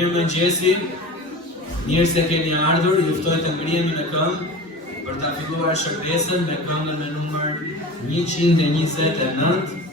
Mirëmëngjesi, mirë se keni ardhur, ju ftoj të ngrihemi në këmbë për ta filluar shërbesën me këngën me numër 129.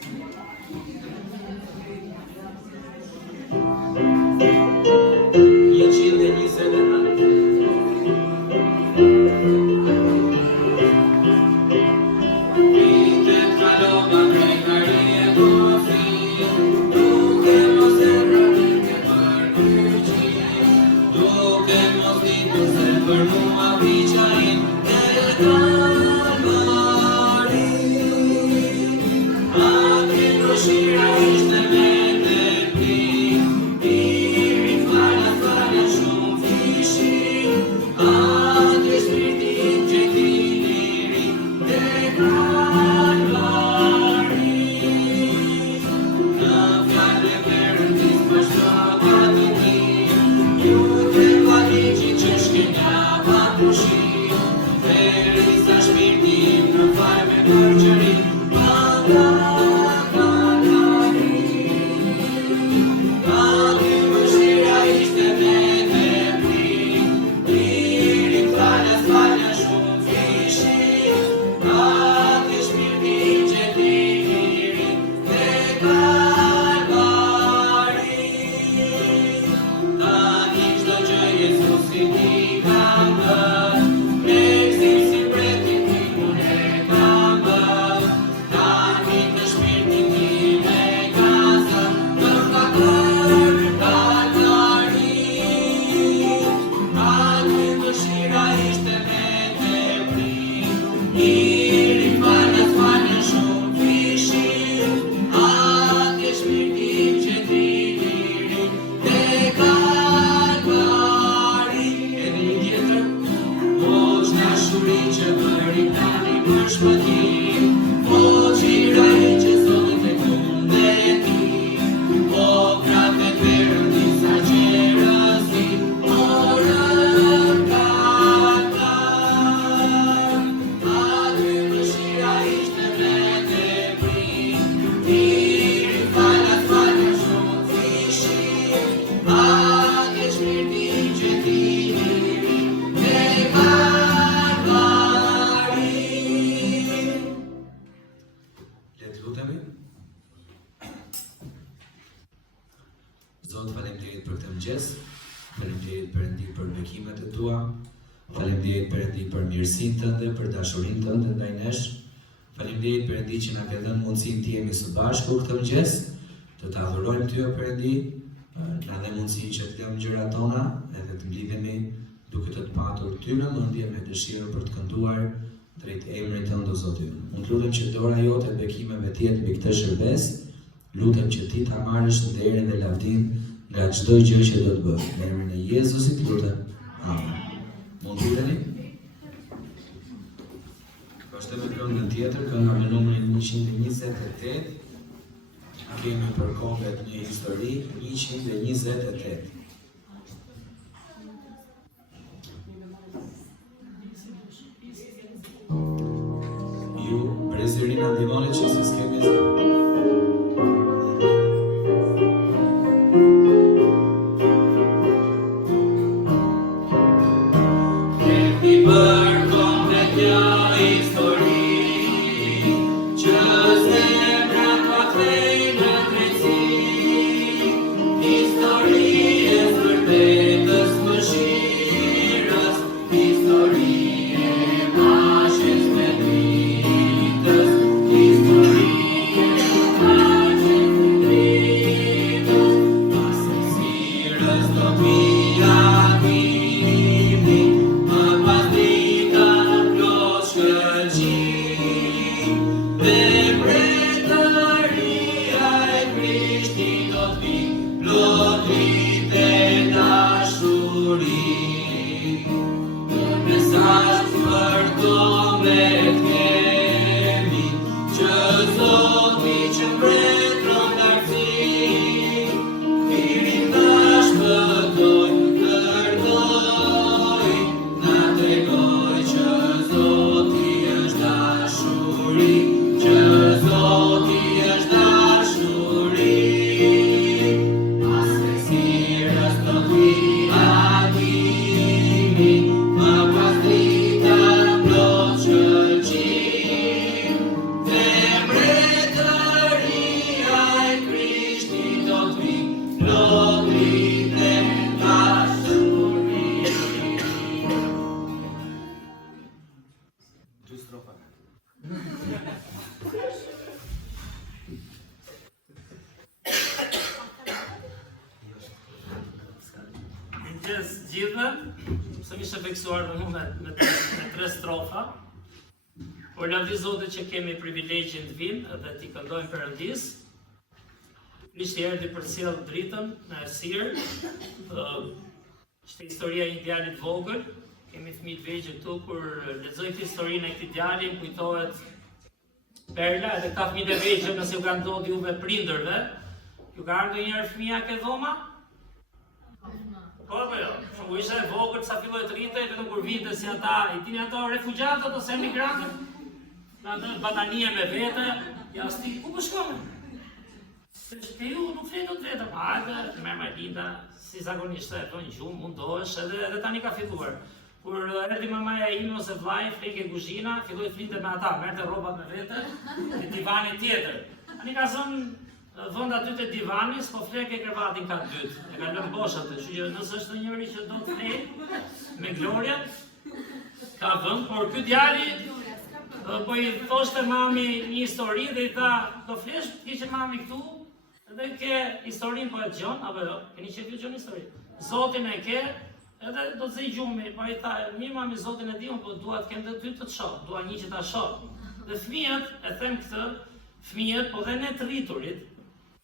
Zot, faleminderit për këtë mëngjes, faleminderit Perëndi për bekimet e tua, faleminderit Perëndi për mirësinë tënde, për dashurinë tënde ndaj nesh. Faleminderit Perëndi që na ke dhënë mundësinë të jemi së bashku këtë mëngjes, të të adhurojmë ty o Perëndi, na dhe mundësinë që të lëmë gjërat tona, edhe të mblidhemi duke të patur ty në mendje me dëshirë për të kënduar drejt emrit tënd o Zoti. Unë lutem që dora jote e bekimeve të jetë mbi këtë shërbes. Lutem që ti ta marrësh nderin dhe lavdin nga çdo gjë që do të bëj. Në emrin e Jezusit lutem. Amen. Mund të luteni? Vazhdojmë me këngën tjetër, kënga me numrin 128. Kemi për kohët një histori, 128. Ju prezirina ndihmoni që se s'kemi gjithë, se mi shëfeksuar dhe mu me 3 strofa. Por lavdi Zotit që kemi privilegjin të vinë dhe t'i këndojmë Perëndis. Ishte erdhi për sjell dritën në errësirë. Ishte historia e një djalit vogël. Kemi fëmijë të vegjël këtu, kur lexoj këtë historinë e këtij djali, më kujtohet perla, edhe këta fëmijët e vegjël, nëse ju kanë ndodhur juve prindërve, ju ka ardhur ndonjëherë fëmia ke dhoma? Po, jo. Shumë ishte e vogël, sa filloi të rrinte, vetëm kur vinte si ata, i dini ato refugjatët ose emigrantët, në batanie me vete, ja sti, ku po shkon? Se që ju nuk fletët vetëm, hajde, merr Majlinda, si zakonisht e thonë gjumë, mundohesh, edhe tani ka filluar. Kur erdhi mamaja ime ose vllai, fleke kuzhina, filloi të flinte me ata, merrte rrobat me vete, në divanin tjetër. Tani ka zënë vend aty te divani, s'po fleke krevatin ka dytë. E ka lënë bosh atë, kështu që nëse është njëri që do të flejë me Gloria, ka vend, por ky djali po i thoshte mami një histori dhe i tha, do flesh, kishe mami këtu, edhe ke historinë po e dëgjon, apo jo, keni qenë dëgjon historinë. Zotin e ke, edhe do të zej gjumi, po i tha, mirë mami Zotin e di, po dua të kem dhe ty të shoh, dua një që ta shoh. Dhe fëmijët, e them këtë, fëmijët, po dhe ne të rriturit,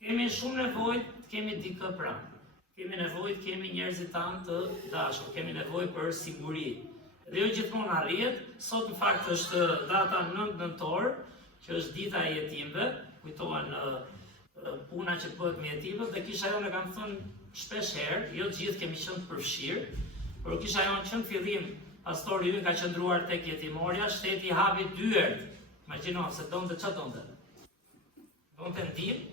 kemi shumë nevojë të kemi dikë pranë. Kemi nevojë të kemi njerëzit tanë të dashur, kemi nevojë për siguri. Dhe jo gjithmonë arrihet, sot në fakt është data 9 nëntor, që është dita e jetimëve, kujtohen puna që bëhet me jetimët, dhe kisha jonë e kam thënë shpesh herë, jo të gjithë kemi qenë të përfshirë, por kisha jonë që në fillim, pastori ynë ka qëndruar tek jetimorja, shteti i hapi 2 herë. Imagjino se donte çfarë donte. Donte ndihmë,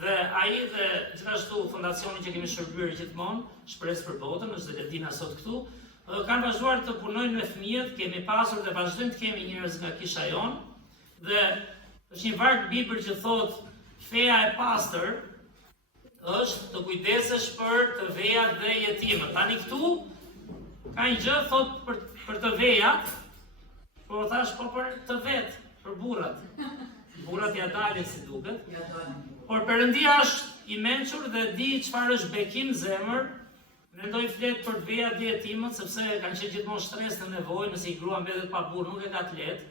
dhe ai dhe gjithashtu fondacioni që kemi shërbyer gjithmonë, Shpresë për Botën, është dhe Ledina sot këtu, kanë vazhduar të punojnë me fëmijët, kemi pasur dhe vazhdojmë të kemi njerëz nga kisha jonë, dhe është një varg Bibël që thotë feja e pastër është të kujdesesh për të vejat dhe jetimët. Tani këtu ka një gjë thotë për të vejat, por thash po për të vetë, për burrat. Burrat ja dalin si duket. Por Perëndia është i mençur dhe di çfarë është bekim zemër. Mendoj flet për të vejat dhe jetimët, sepse kanë qenë gjithmonë stres në nevojë, nëse i grua mbetet pa burr, nuk e ka të lehtë.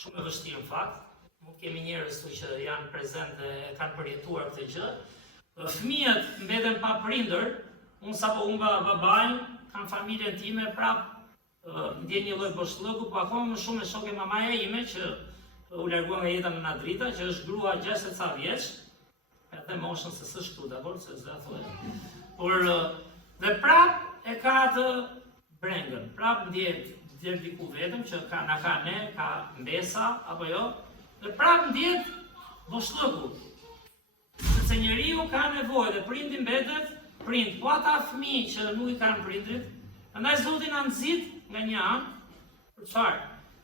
Shumë e vështirë në fakt. Nuk kemi njerëz që janë prezent dhe kanë përjetuar këtë gjë. Fëmijët mbeten pa prindër, unë sapo humba babain, kam familjen time, prap ndjen një lloj boshllëku, po akoma më shumë e shoh ke mamaja ime që u largua nga jeta në Nadrita, që është grua 60 ca vjeç, edhe moshën se s'është këtu, dakor, se s'do ta thoj. Por dhe prap e ka atë brengën, prap ndjet diku vetëm që na ka ne, ka mbesa apo jo, dhe prap ndjet boshllëku. Sepse njeriu ka nevojë dhe prindi mbetet prind, po ata fëmijë që nuk i kanë prindrit, prandaj Zoti na nxit nga një anë për çfarë?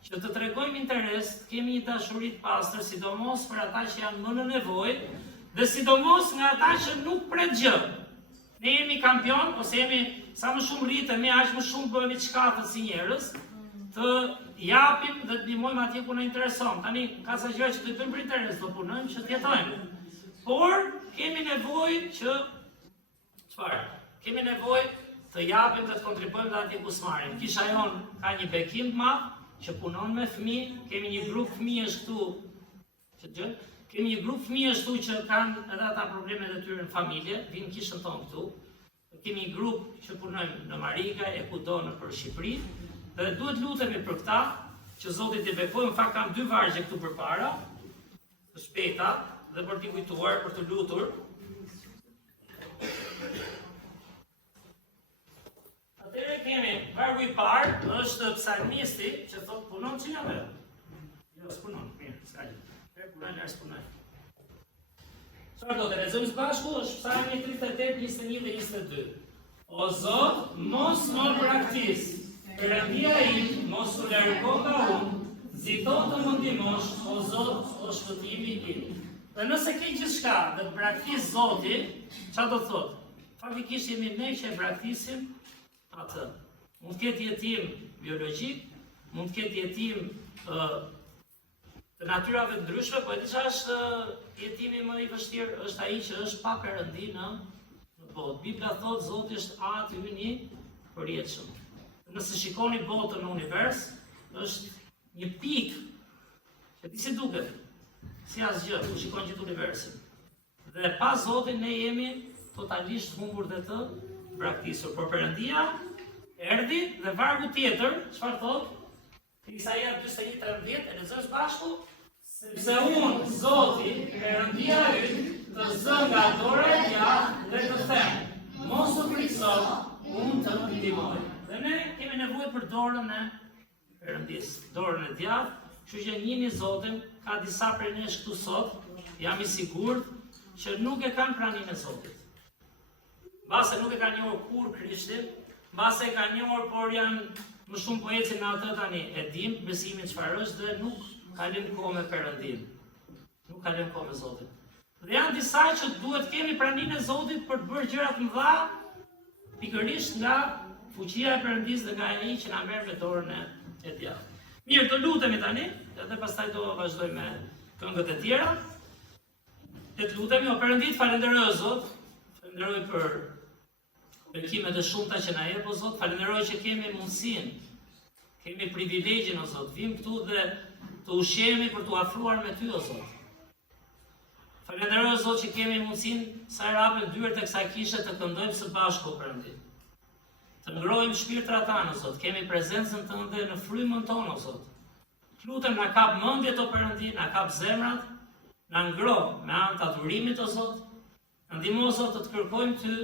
Që të tregojmë interes, të kemi një dashuri të pastër, sidomos për ata që janë më në nevojë, dhe sidomos nga ata që nuk pret gjë. Ne jemi kampion, ose jemi sa më shumë rritemi, aq më shumë bëhemi çkatës si njerëz, të japim dhe të ndihmojmë atje ku na intereson. Tani ka sa gjëra që do të bëjmë për interes, do punojmë që të jetojmë. Por kemi nevojë që çfarë? Kemi nevojë të japim dhe të kontribuojmë dhe atje ku smarim. Kisha jon ka një bekim të madh që punon me fëmijë, kemi një grup fëmijësh këtu, kemi një grup fëmijësh këtu që kanë edhe ata problemet e tyre në familje, vinë kishën tonë këtu. Kemi një grup që punojmë në Marika e kudo nëpër Shqipëri, dhe duhet lutemi për këta, që Zoti t'i bekojë. Në fakt kam 2 vargje këtu përpara, të shpejta, dhe për t'i kujtuar, për të lutur. Atëherë kemi vargu i parë, është psalmisti që thotë punon që nga dhe. Jo, s'punon, mirë, s'ka gjë. Punon, njerë s'punon. Çfarë do të lexojmë së bashku? Është psalmi 38, 21 dhe 22. O Zot, mos më braktis, Perëndia im, mos u largo nga unë, nxito të më ndihmosh, o Zot, o shpëtimi im. Dhe nëse ke gjithçka dhe të braktis Zoti, çfarë do thotë? Faktikisht jemi ne që e braktisim atë. Mund të ketë jetim biologjik, mund të ketë jetim të natyrave të ndryshme, po e di çfarë është jetimi më i vështirë, është ai që është pa perëndi në botë. Bibla thotë Zoti është Ati ynë I përjetshëm. Nëse shikoni botën në univers, është një pikë që ti si duket, si asgjë, ku shikon gjithë universin. Dhe pa Zotin ne jemi totalisht humbur dhe të braktisur. Por Perëndia erdhi dhe vargu tjetër, çfarë thotë? Isaia 41:13, e lexosh bashku? Sepse unë, Zoti, Perëndia ynë, të zë nga dora e djathtë dhe të them, mos u frikso, unë të ndihmoj. Dhe ne kemi nevojë për dorën e Perëndisë, dorën e djathtë, kështu që njihni Zotin, ka disa prej nesh këtu sot, jam I sigurt që nuk e kanë praninë e Zotit. Mbase nuk e kanë njohur kur Krishtin, mbase e kanë njohur, por janë më shumë po ecin në atë tani, e dim besimin çfarë është dhe nuk kalojm kohë me Perëndin. Nuk kalojm kohë me Zotin. Dhe janë disa që duhet kemi praninë e Zotit për të bërë gjëra të mëdha, pikërisht nga fuqia e Perëndisë dhe nga ai që na merr me dorën e djathtë. Mirë, të lutemi tani, edhe pastaj do vazhdoj me këngët e tjera. Të lutemi, o Perëndit, falenderoj o Zot, falenderoj për bekimet e shumta që na jep o Zot, falenderoj që kemi mundësinë, kemi privilegjin o Zot, vim këtu dhe të ushqehemi për të afruar me Ty o Zot. Falenderoj o Zot që kemi mundësinë sa herë dyert e kësaj kishe të këndojmë së bashku o Perëndit. Të ngrojmë shpirtrat tanë o Zot, kemi prezencën Tënde në frymën tonë o Zot. Lutem na kap mendjet o Perëndit, na kap zemrat, na ngro me anë të adhurimit o Zot. Na ndihmo o Zot të kërkojmë Ty,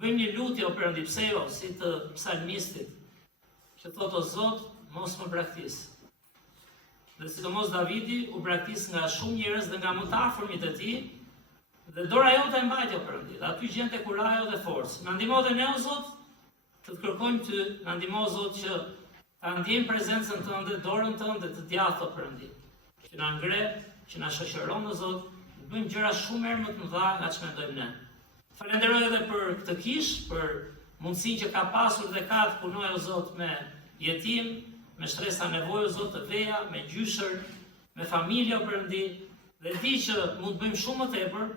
bëjmë një lutje o Perëndit, pse jo, si të psalmistit, që thotë o Zot, mos më braktis. Dhe sidomos Davidi u braktis nga shumë njerëz dhe nga më të afërmit e tij, dhe dora jote e mbajti o Perëndit, aty gjente kurajo dhe forcë. Na ndihmo dhe ne o Zot, të kërkojmë Ty, na ndihmo o Zot që ta ndjejmë prezencën Tënde, dorën Tënde të djathtë o Perëndit, që na ngre, që na shoqëron o Zot, të bëjmë gjëra shumë herë më të mëdha nga ç'më mendojmë ne. Falenderoj edhe për këtë kishë, për mundësinë që ka pasur dhe ka të punojë o Zot me jetim, me shtresa nevojë o Zot të veja, me gjyshër, me familje o Perëndit, dhe di që mund të bëjmë shumë më tepër,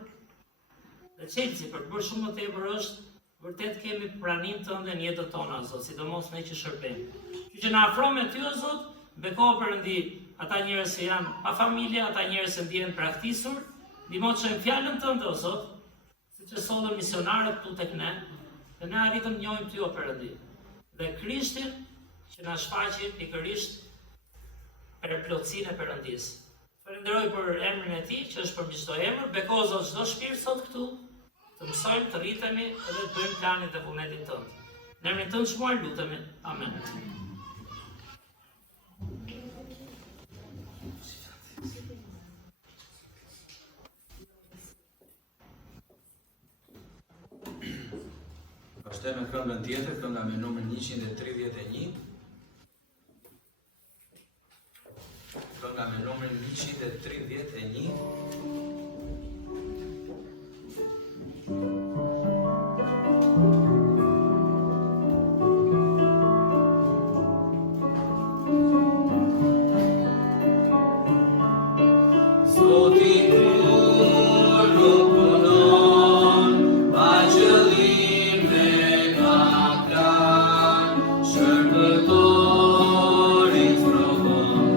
dhe çelësi për të bërë shumë më tepër është vërtet kemi praninë Tënde në jetën tona o Zot, sidomos ne që shërbejmë. Që na afro me Ty o Zot, beko o Perëndit, ata njerëz që janë pa familje, ata njerëz që ndjehen braktisur, ndihmo të shohim fjalën Tënde o Zot, siç e sollën misionarët këtu tek ne, dhe ne arritëm të njohim Ty o Perëndit. Dhe Krishtin që na shfaqi pikërisht për plotësinë e Perëndisë. Falenderoj për emrin e Tij, që është për çdo emër, beko o Zot çdo shpirt sot këtu, të mësojmë, të rritemi edhe të bëjmë planin dhe vullnetin Tënd. Në emrin Tënd shmuar lutemi. Amen. Vazhdojmë me këngën tjetër, kënga me numrin 131. Kënga me numrin 131. Shërbëtorit, provon,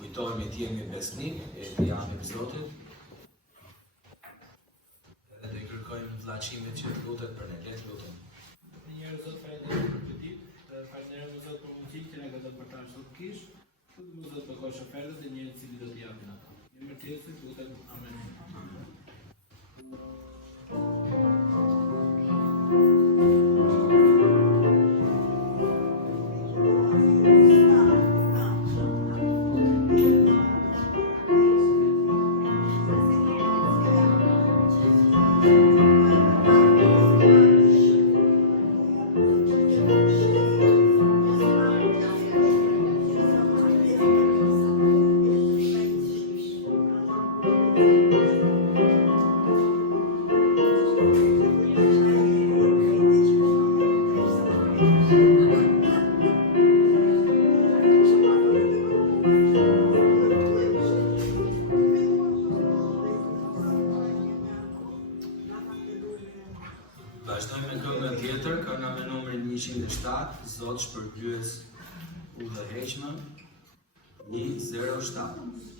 Kujtohemi të jemi besnik, e të jam i Zotit. Edhe të kërkojmë vllaqimit që të lutet për ne, le të lutem. Njërë Zot falenderoj për këtë ditë, falenderoj Zot për mundësinë që na ka dhënë për ta sot kish, lutem Zot të kosh ofertët e njerëzit që do t'i japin ata. Në emër të Jezusit lutem, amen. Vazhdojmë me këngën tjetër, kënga me numrin 107, Zot shpërbyes udhëheqmë, 107.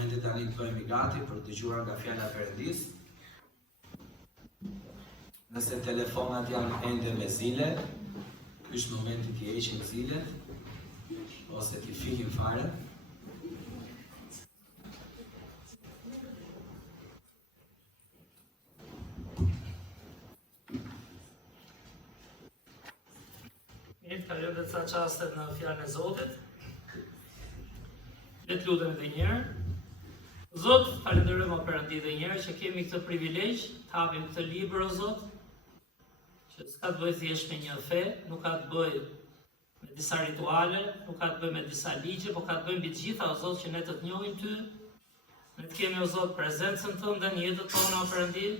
momenti tani të bëhemi gati për të dëgjuar nga fjala e Perëndis. Nëse telefonat janë ende me zile, ky është momenti t'i heqim zilet ose t'i fikim fare. Mirë, kalojmë dhe ca qaste në fjalën e Zotit. Le të lutem edhe një herë. Zot, falenderojmë o Perëndi edhe një herë që kemi këtë privilegj të hapim këtë libër o Zot, që s'ka të bëjë thjesht me një fe, nuk ka të bëjë me disa rituale, nuk ka të bëjë me disa ligje, por ka të bëjë mbi të gjitha o Zot që ne të njohim Ty, ne të kemi o Zot prezencën Tënde në jetën tonë o Perëndi.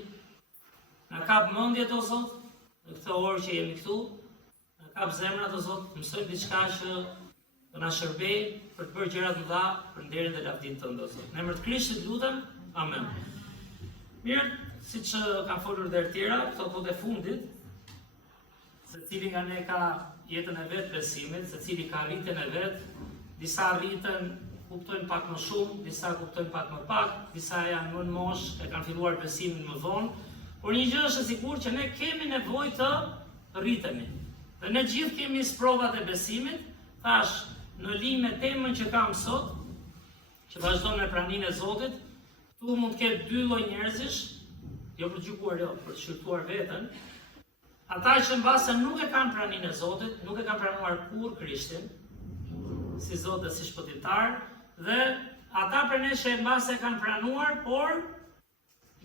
Na kap mendjet o Zot në këtë orë që jemi këtu. Kap zemrat o Zot, mësojmë diçka që të na shërbej për të bërë gjëra të mëdha për nderin dhe lavdinë Tënde o Zot. Në emër të Krishtit lutem. Amen. Mirë, siç kam folur dhe të tjera, këto kohët e fundit, secili nga ne ka jetën e vet besimit, secili ka rritjen e vet, disa rriten kuptojnë pak më shumë, disa kuptojnë pak më pak, disa janë më në moshë, e kanë filluar besimin më vonë, por një gjë është e sigurt që ne kemi nevojë të rritemi. Dhe ne gjithë kemi sprovat e besimit, thash, në linjë me temën që kam sot, që vazhdon me praninë e Zotit, këtu mund të ketë dy lloj njerëzish, jo për të gjykuar, jo, për të shqyrtuar veten, ata që mbase nuk e kanë praninë e Zotit, nuk e kanë pranuar kur Krishtin, si Zot dhe si shpëtimtar, dhe ata për ne që mbase e kanë pranuar, por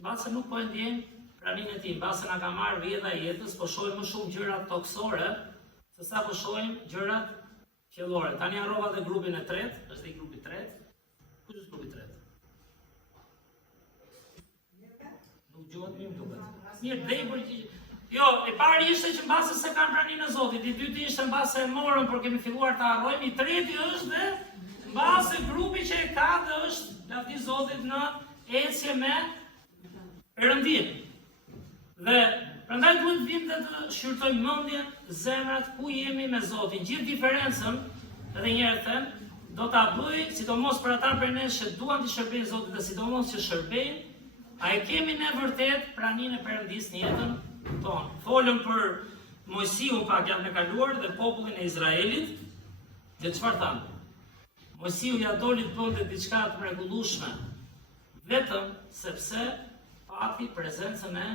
mbase nuk po e ndjejnë praninë e Tij, mbase na ka marrë rrjedha e jetës, po shohim më shumë gjërat toksore, se sa po shohim gjërat qellore. Tani harrova dhe grupin e tretë, është i grupi i tretë. Kush është grupi i tretë? Nuk dëgohet mirë duket. Mirë, drejbër. Jo, e pari ishte që mbase se kanë praninë e Zotit, i dyti ishte mbase e morën, por kemi filluar të harrojmë, i treti është dhe mbase grupi që e ka dhe është lavdi Zotit në ecje me Perëndin. Dhe prandaj duhet vim dhe të shqyrtojmë mendjen, zemrat, ku jemi me Zotin. Gjithë diferencën, edhe një herë them, do ta bëj, sidomos për ata për ne që duan të shërbejnë Zotit dhe sidomos që shërbejnë, a e kemi ne vërtet praninë e Perëndis në jetën tonë. Folëm për Mojsiun pak javën e kaluar dhe popullin e Izraelit, dhe çfarë thanë? Mojsiu ja doli të bënte diçka të mrekullueshme, vetëm sepse pati prezencën e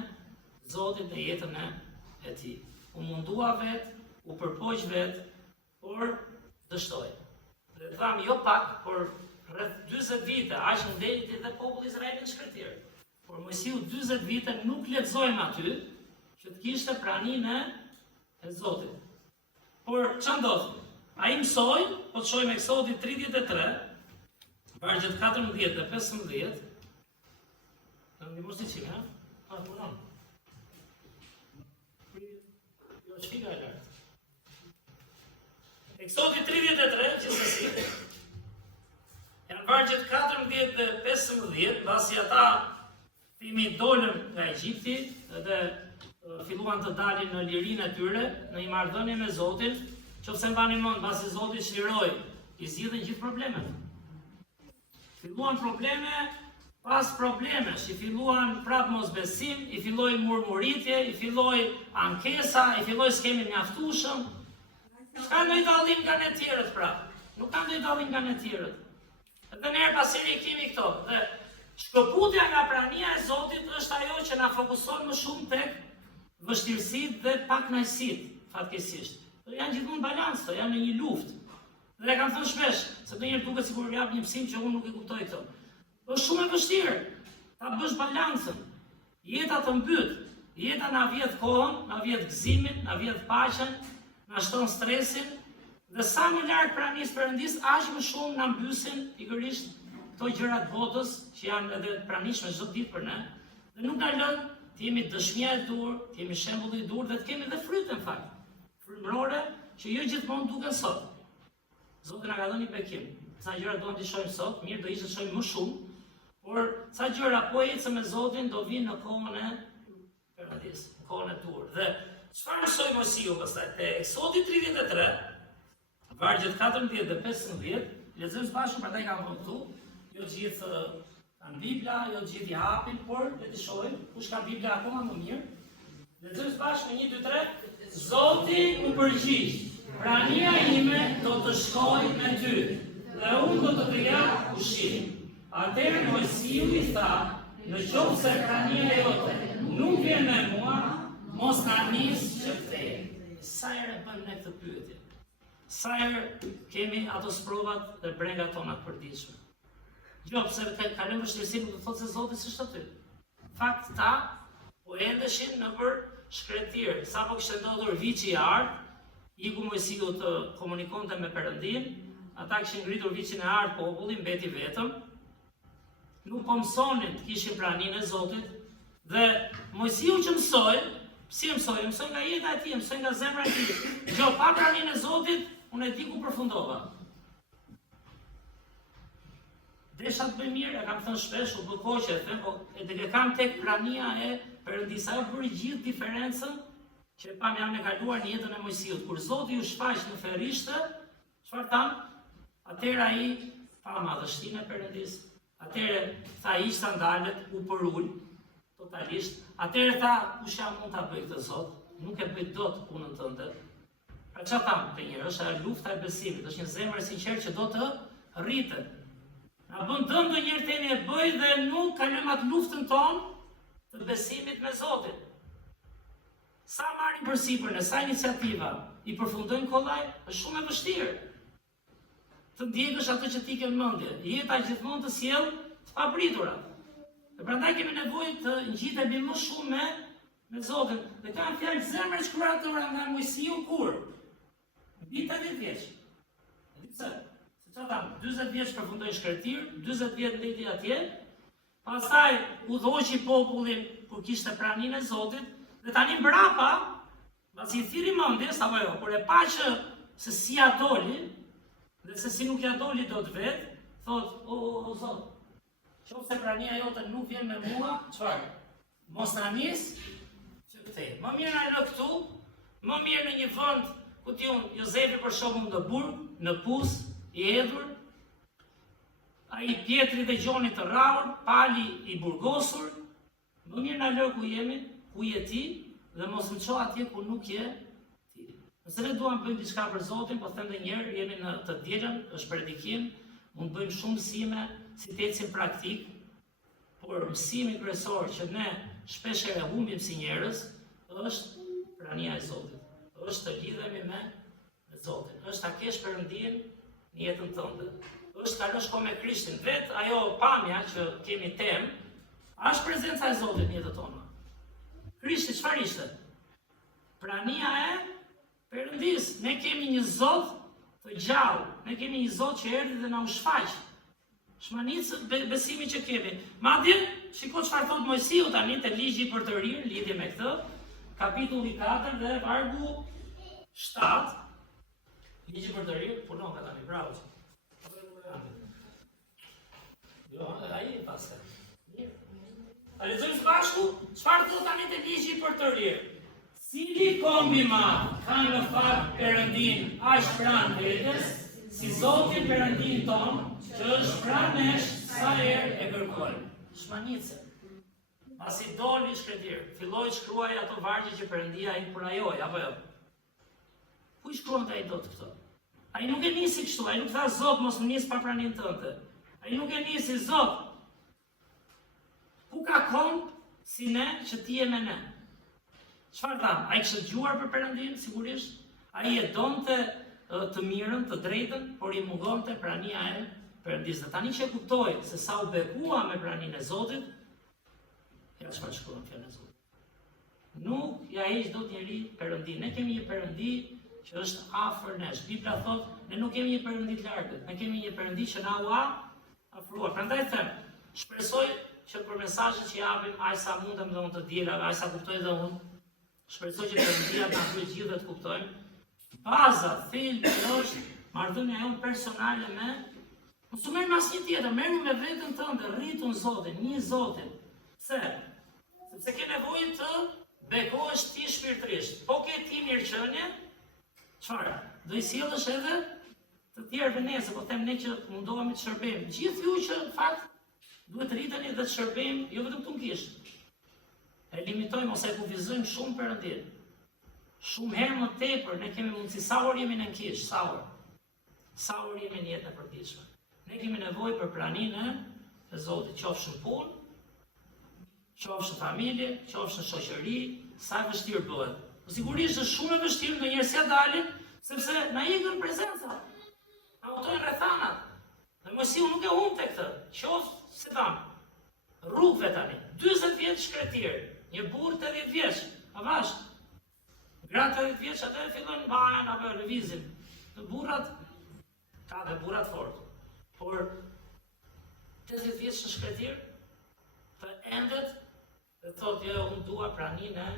Zotit në jetën e tij. U mundua vet, u përpoq vet, por dështoi. Dhe tham jo pak, por rreth 40 vite, aq ndeti dhe populli i Izraelit në shkretir. Por Mojsiu 40 vite nuk lexojmë aty që të kishte praninë e Zotit. Por ç'a ndodh? Ai mësoi, po të shohim Eksodin 33, vargjet 14 dhe 15. Në mos i çim, ha? Pa punon. Shpika e lartë. Eksodi 33, gjithsesi, janë vargjet 14 dhe 15, mbasi ata thimi dolën nga Egjipti dhe filluan të dalin në lirinë e tyre, në një marrëdhënie me Zotin, qofse mbani mend, mbasi Zoti çliroi, i zgjidhen gjithë problemet. Filluan probleme pas problemesh, i filluan prap mosbesim, i filloi murmuritje, i filloi ankesa, i filloi skemi mjaftueshëm. Ka ndonjë dallim nga ne tjerët prap. Nuk ka ndonjë dallim nga ne tjerët. Edhe ne pas seri kemi këto. Dhe shkëputja nga prania e Zotit është ajo që na fokuson më shumë tek vështirësitë dhe pakënaqësitë, fatkeqësisht. Do janë gjithmonë balans, do janë në një luftë. Dhe kam thënë shpesh, se ndonjëherë duket sikur jap një mësim që unë nuk e kuptoj këtë. Është shumë e vështirë ta bësh balancën. Jeta të mbyt, jeta na vjet kohën, na vjet gëzimin, na vjet paqen, na shton stresin, dhe sa më larg pranisë Perëndis, aq më shumë na mbysin pikërisht këto gjëra të botës që janë edhe pranishme çdo ditë për ne, dhe nuk na lën të jemi dëshmia e dur, të jemi shembulli i dur dhe të kemi edhe fryte në fakt. Frymërore që jo gjithmonë duken sot. Zoti na ka dhënë bekim. Sa gjëra duam të shohim sot, mirë do ishte të shohim më shumë. Por sa gjëra po ecën me Zotin do vinë në kohën e Perëndis, në kohën e tur. Dhe çfarë mësoi Mojsiu pastaj? Te Eksodi 33, vargjet 14 dhe 15, lexojmë së bashku, prandaj kam thënë këtu. jo të gjithë kanë Bibla, jo të gjithë i hapin, por le të shohim kush ka Bibla akoma më mirë. Lexojmë bashkë 1, 2, 3. Zoti u përgjigj. Prania ime do të shkojë me ty, dhe unë do të të jap ushqim. Atëherë Mojsiu i tha, në qoftë se prania jote nuk vjen me mua, mos na nis që kthej. Sa herë bën ne këtë pyetje? Sa herë kemi ato sprovat dhe brengat tona të përditshme? Jo, pse kalojmë vështirësi, nuk do të thotë se Zoti s'është aty. Fakt ta po endeshin nëpër shkretir. Sapo kishte ndodhur viçi i art, iku Mojsiu të komunikonte me Perëndin, ata kishin ngritur viçin e art, populli mbeti vetëm. Nuk po mësonin të kishin praninë e Zotit, dhe Mojsiu që mësoi, si mësoi? Mësoi nga jeta e tij, mësoi nga zemra e tij. Jo, pa praninë e Zotit, unë e di ku përfundova. Desha të bëj mirë, e kam thënë shpesh, u bëkoqe, po e kam tek prania e Perëndis. Ajo bëri gjithë diferencën që janë e kaluar në jetën e Mojsiut. Kur Zoti u shfaq në ferishte, çfarë than? Atëherë ai pa madhështinë e Perëndis. Atëherë tha hiq sandalet, u përul totalisht. Atëherë tha, kush jam mund ta bëj këtë Zot? Nuk e bëj dot punën tënde. Pra çfarë tham të njerëz, është ajo lufta e besimit, është një zemër e sinqertë që do të rritet. Na bën dëm ndonjëherë themi e bëj dhe nuk kalojmë atë luftën tonë të besimit me Zotin. Sa marrin përsipër në sa iniciativa i përfundojnë kollaj, është shumë e vështirë. Të ndjekësh atë që ti ke në mendje. Jeta gjithmonë të sjell të papritura. Dhe prandaj kemi nevojë të ngjitemi më shumë me Zotin. Dhe ka një fjalë zemre shkruar nga Mojsiu kur? Mbi 80 vjeç. E di pse? Se çfarë thamë, 40 vjeç përfundoi shkretir, 40 vjet ndeti atje. Pastaj udhëhoqi popullin kur kishte praninë e Zotit, dhe tani mbrapa, pasi i thirri mendjes apo jo, kur e pa që se si ja doli, dhe se si nuk ja doli dot vet, thot, o Zot, qoftë se prania jote nuk vjen me mua, çfarë? Mos na nis që kthej. Më mirë na lë këtu, më mirë në një vend ku ti Jozefi për shkakun në burg, në pus, i hedhur, ai Pietri dhe Gjoni të rrahur, Pali i burgosur, më mirë na lë ku jemi, ku je ti, dhe mos më ço atje ku nuk je ti. Nëse ne duam bëjmë diçka për Zotin, po them edhe një herë, jemi në të dielën, është predikim, mund bëjmë shumë mësime, si të ecim praktik, por mësimi kryesor që ne shpesh e humbim si njerëz, është prania e Zotit. Është të lidhemi me Zotin. Është ta kesh Perëndin në jetën tënde. Është ta lësh kohë me Krishtin. Vet ajo pamja që kemi temë, është prezenca e Zotit në jetën tonë. Krishti çfarë ishte? Prania e Perëndis. Ne kemi një Zot të gjallë. Ne kemi një Zot që erdhi dhe na u shfaq. Shmanicë besimi që kemi. Madje, shiko çfarë thot Mojsiu tani te ligji për të rinj, lidhje me këtë, kapitulli 4 dhe vargu 7. Ligji për të rinj, punon ka tani, bravo. Jo, ai pastaj. A lexojmë së bashku? Çfarë thot tani te ligji për të rinj? Cili kombi madh ka në fakt Perëndin aq pranë vetes, si Zoti Perëndin ton, që është pranë nesh sa herë e kërkojmë. Shmanice. Pasi doli shkretir, filloi shkruaj ato vargje që Perëndia i prajoi, apo jo? Ku i shkruante ai dot këto? Ai nuk e nisi kështu, ai nuk tha Zot mos më nis pa praninë tënde. Ai nuk e nisi Zot. Ku ka komb si ne që ti je me ne? Çfarë tha? Ai kishte dëgjuar për Perëndin, sigurisht. Ai e donte të mirën, të drejtën, por i mungonte prania e Perëndis. Dhe tani që kuptoi se sa u bekua me praninë e Zotit, ja çfarë shkruan fjalën e Zotit. Nuk ja heq dot njeri Perëndin. Ne kemi një Perëndi që është afër nesh. Bibla thotë, ne nuk kemi një Perëndi të largët, ne kemi një Perëndi që na u afruar. Prandaj them, shpresoj që për mesazhet që japim, aq sa mundem dhe unë të diela, aq sa kuptoj dhe unë, shpresoj që Perëndia na bëjë gjithë dhe të kuptojmë. Baza, thelbi është marrëdhënia jonë personale me, mos u merr me asnjë tjetër, merrni me veten tënde, rritun Zotin, një Zotin. Pse? Sepse ke nevojë të bekohesh ti shpirtërisht. Po ke ti mirëqenie, çfarë? Do i sjellësh edhe të tjerëve nesër, po them ne që mundohemi të shërbejmë. Gjithë ju që në fakt duhet rriteni dhe të shërbejmë, jo vetëm këtu në Kishë. E limitojmë ose e kufizojmë shumë Perëndin. Shumë herë më tepër ne kemi mundësi sa orë jemi në Kishë, sa orë jemi në jetën e përditshme. Ne kemi nevojë për praninë e Zotit, qofshin punë, qofshin familje, qofshin shoqëri, sa e vështirë bëhet. Sigurisht është shumë e vështirë ndonjëherë si dalin, sepse na ikën prezenca. Na udhtojnë rrethanat. Dhe Mojsiu nuk e humbte këtë. Qoftë se tham, rrugëve tani, 40 vjeç shkretir, një burr 80 vjeç, avash. Gratë 80 vjeç atë fillojnë mbajnë apo lëvizin. Të burrat ka dhe burrat fort. Por 80 vjeç në shkretir, të endet dhe thotë jo, unë dua praninë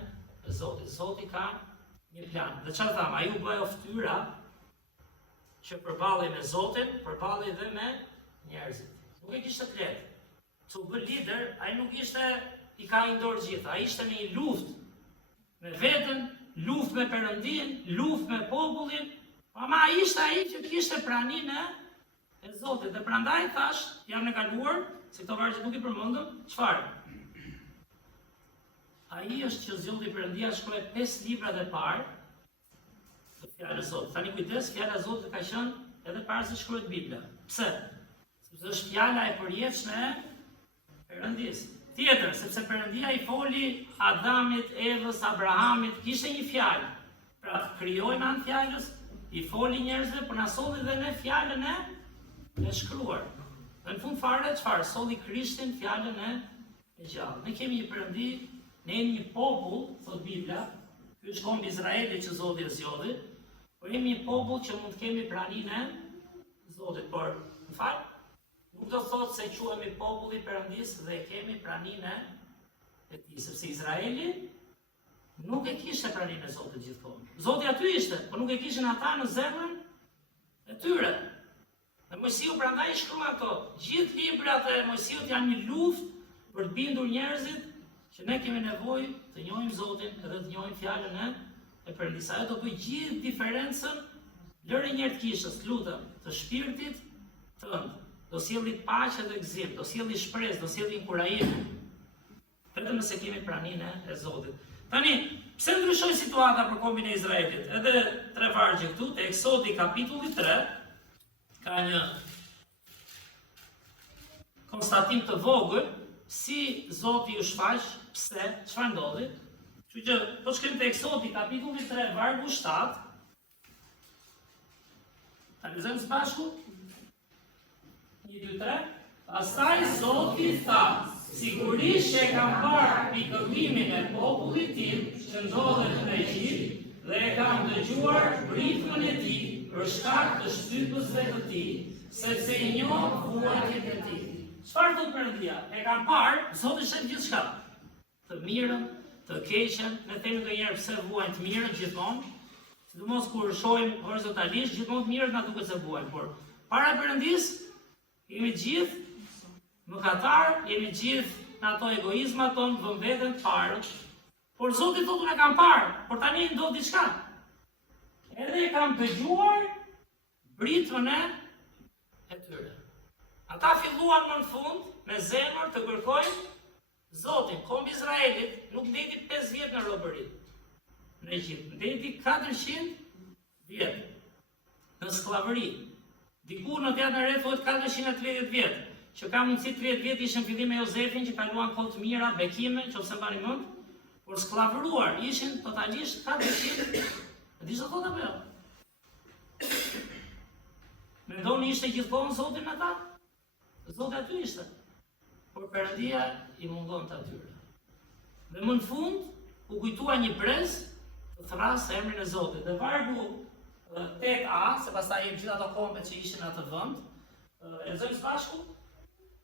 e Zotit. Zoti ka një plan. Dhe çfarë tham, ai u bëi oftyra që përballej me Zotin, përballej dhe me njerëzit. Nuk e kishte të lehtë. Të bë lider, ai nuk ishte i ka i dorë gjithë, ai ishte në një luftë me veten, luftë me Perëndin, luftë me popullin, ama ai ishte ai që kishte praninë e Zotit. Dhe prandaj thash, jam në kaluar, se këto vargje nuk i përmendëm, çfarë? Ai është që zgjodhi Perëndia shkroi 5 librat e parë të fjalës së Zotit. Tani kujdes, fjala e Zotit ka qenë edhe para se shkruhet Bibla. Pse? Sepse është fjala e përjetshme e Perëndis. Tjetër, sepse Perëndia i foli Adamit, Evës, Abrahamit, kishte një fjalë. Pra krijoi me anë fjalës, i foli njerëzve, por na solli dhe ne fjalën e shkruar. Dhe në fund fare çfarë? Solli Krishtin fjalën e gjallë. Ne kemi një Perëndi, ne jemi një popull, thot Bibla, ky është kombi Izraeli që Zoti e zgjodhi, por jemi një popull që mund të kemi praninë e Zotit, por në fakt nuk do thotë se quhemi populli i Perëndis dhe kemi praninë e tij, sepse Izraeli nuk e kishte praninë e Zotit gjithkohë. Zoti aty ishte, por nuk e kishin ata në zemrën e tyre. Dhe Mojsiu prandaj shkrua ato. Gjithë librat e Mojsiut janë një luftë për të bindur njerëzit që ne kemi nevojë të njohim Zotin edhe të njohim fjalën e Perëndis. Ajo do bëj gjithë diferencën. Lëre njerë të kishës, të lutem, të shpirtit tënd. Do sjelli paqe dhe gëzim, do sjelli shpresë, do sjelli inkurajim. Vetëm nëse kemi praninë e Zotit. Tani, pse ndryshoi situata për kombin e Izraelit? Edhe 3 vargje këtu, te Eksodi kapitulli 3, ka një konstatim të vogël si Zoti u shfaq, pse, çfarë ndodhi. Kështu që po shkrim te Eksodi kapitulli 3, vargu 7. Ta lexojmë së bashku? 1, 2, 3. Pastaj Zoti tha, sigurisht që kam parë pikëllimin e popullit tim që ndodhet në Egjipt dhe e kam dëgjuar pritjen e tij për shkak të shtypësve të tij, sepse i njoh vuajtjet e tij. Çfarë thot Perëndia? E kam parë, Zoti shef gjithçka. Të mirën, të keqen, ne themi ndonjëherë pse vuajnë të mirën gjithmonë. Sidomos kur shohim horizontalisht, gjithmonë të mirët na duket se vuajnë, por para Perëndis jemi gjithë mëkatar, jemi gjithë në ato egoizmat tonë, vëm veten të parë. Por Zoti thotë unë e kam parë, por tani ndodh diçka. Edhe e kam dëgjuar britjen e tyre. Ata filluan më në fund me zemër të kërkojnë Zotin. Kombi Izraelit nuk deti 5 vjet në robëri në Egjipt, deti 400 vjet në skllavëri. Diku në teatrin e re thuhet 430 vjet, që ka mundësi 30 vjet ishin fillim me Jozefin që kaluan kohë të mira, bekime, nëse mbani mend, por skllavëruar ishin totalisht 400. E di çfarë thotë apo jo? Mendoni ishte gjithkohën Zoti me ata? Zoti aty ishte. Por Perëndia i mungon të atyre. Dhe më në fund u kujtua një brez të thrasë emrin e Zotit. Dhe vargu 8a, se pastaj jep gjithë ato kombet që ishin në atë vend. E lexojmë së bashku.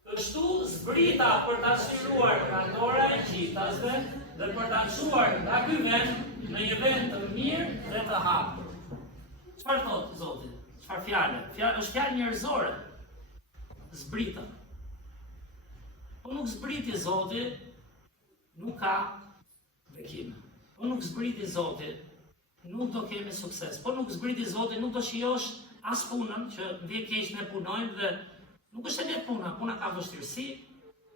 Kështu zbrita për ta shliruar nga dora e Egjiptasve dhe për ta çuar nga ky vend në një vend të mirë dhe të hapur. Çfarë thot Zoti? Çfarë fjalë? Është fjalë njerëzore. Zbrita. Po nuk zbriti Zoti, nuk ka bekime. Po nuk zbriti Zoti, nuk do kemi sukses. Po nuk zbriti Zoti, nuk do shijosh as punën që ndje keq ne punojmë dhe nuk është e lehtë puna ka vështirësi,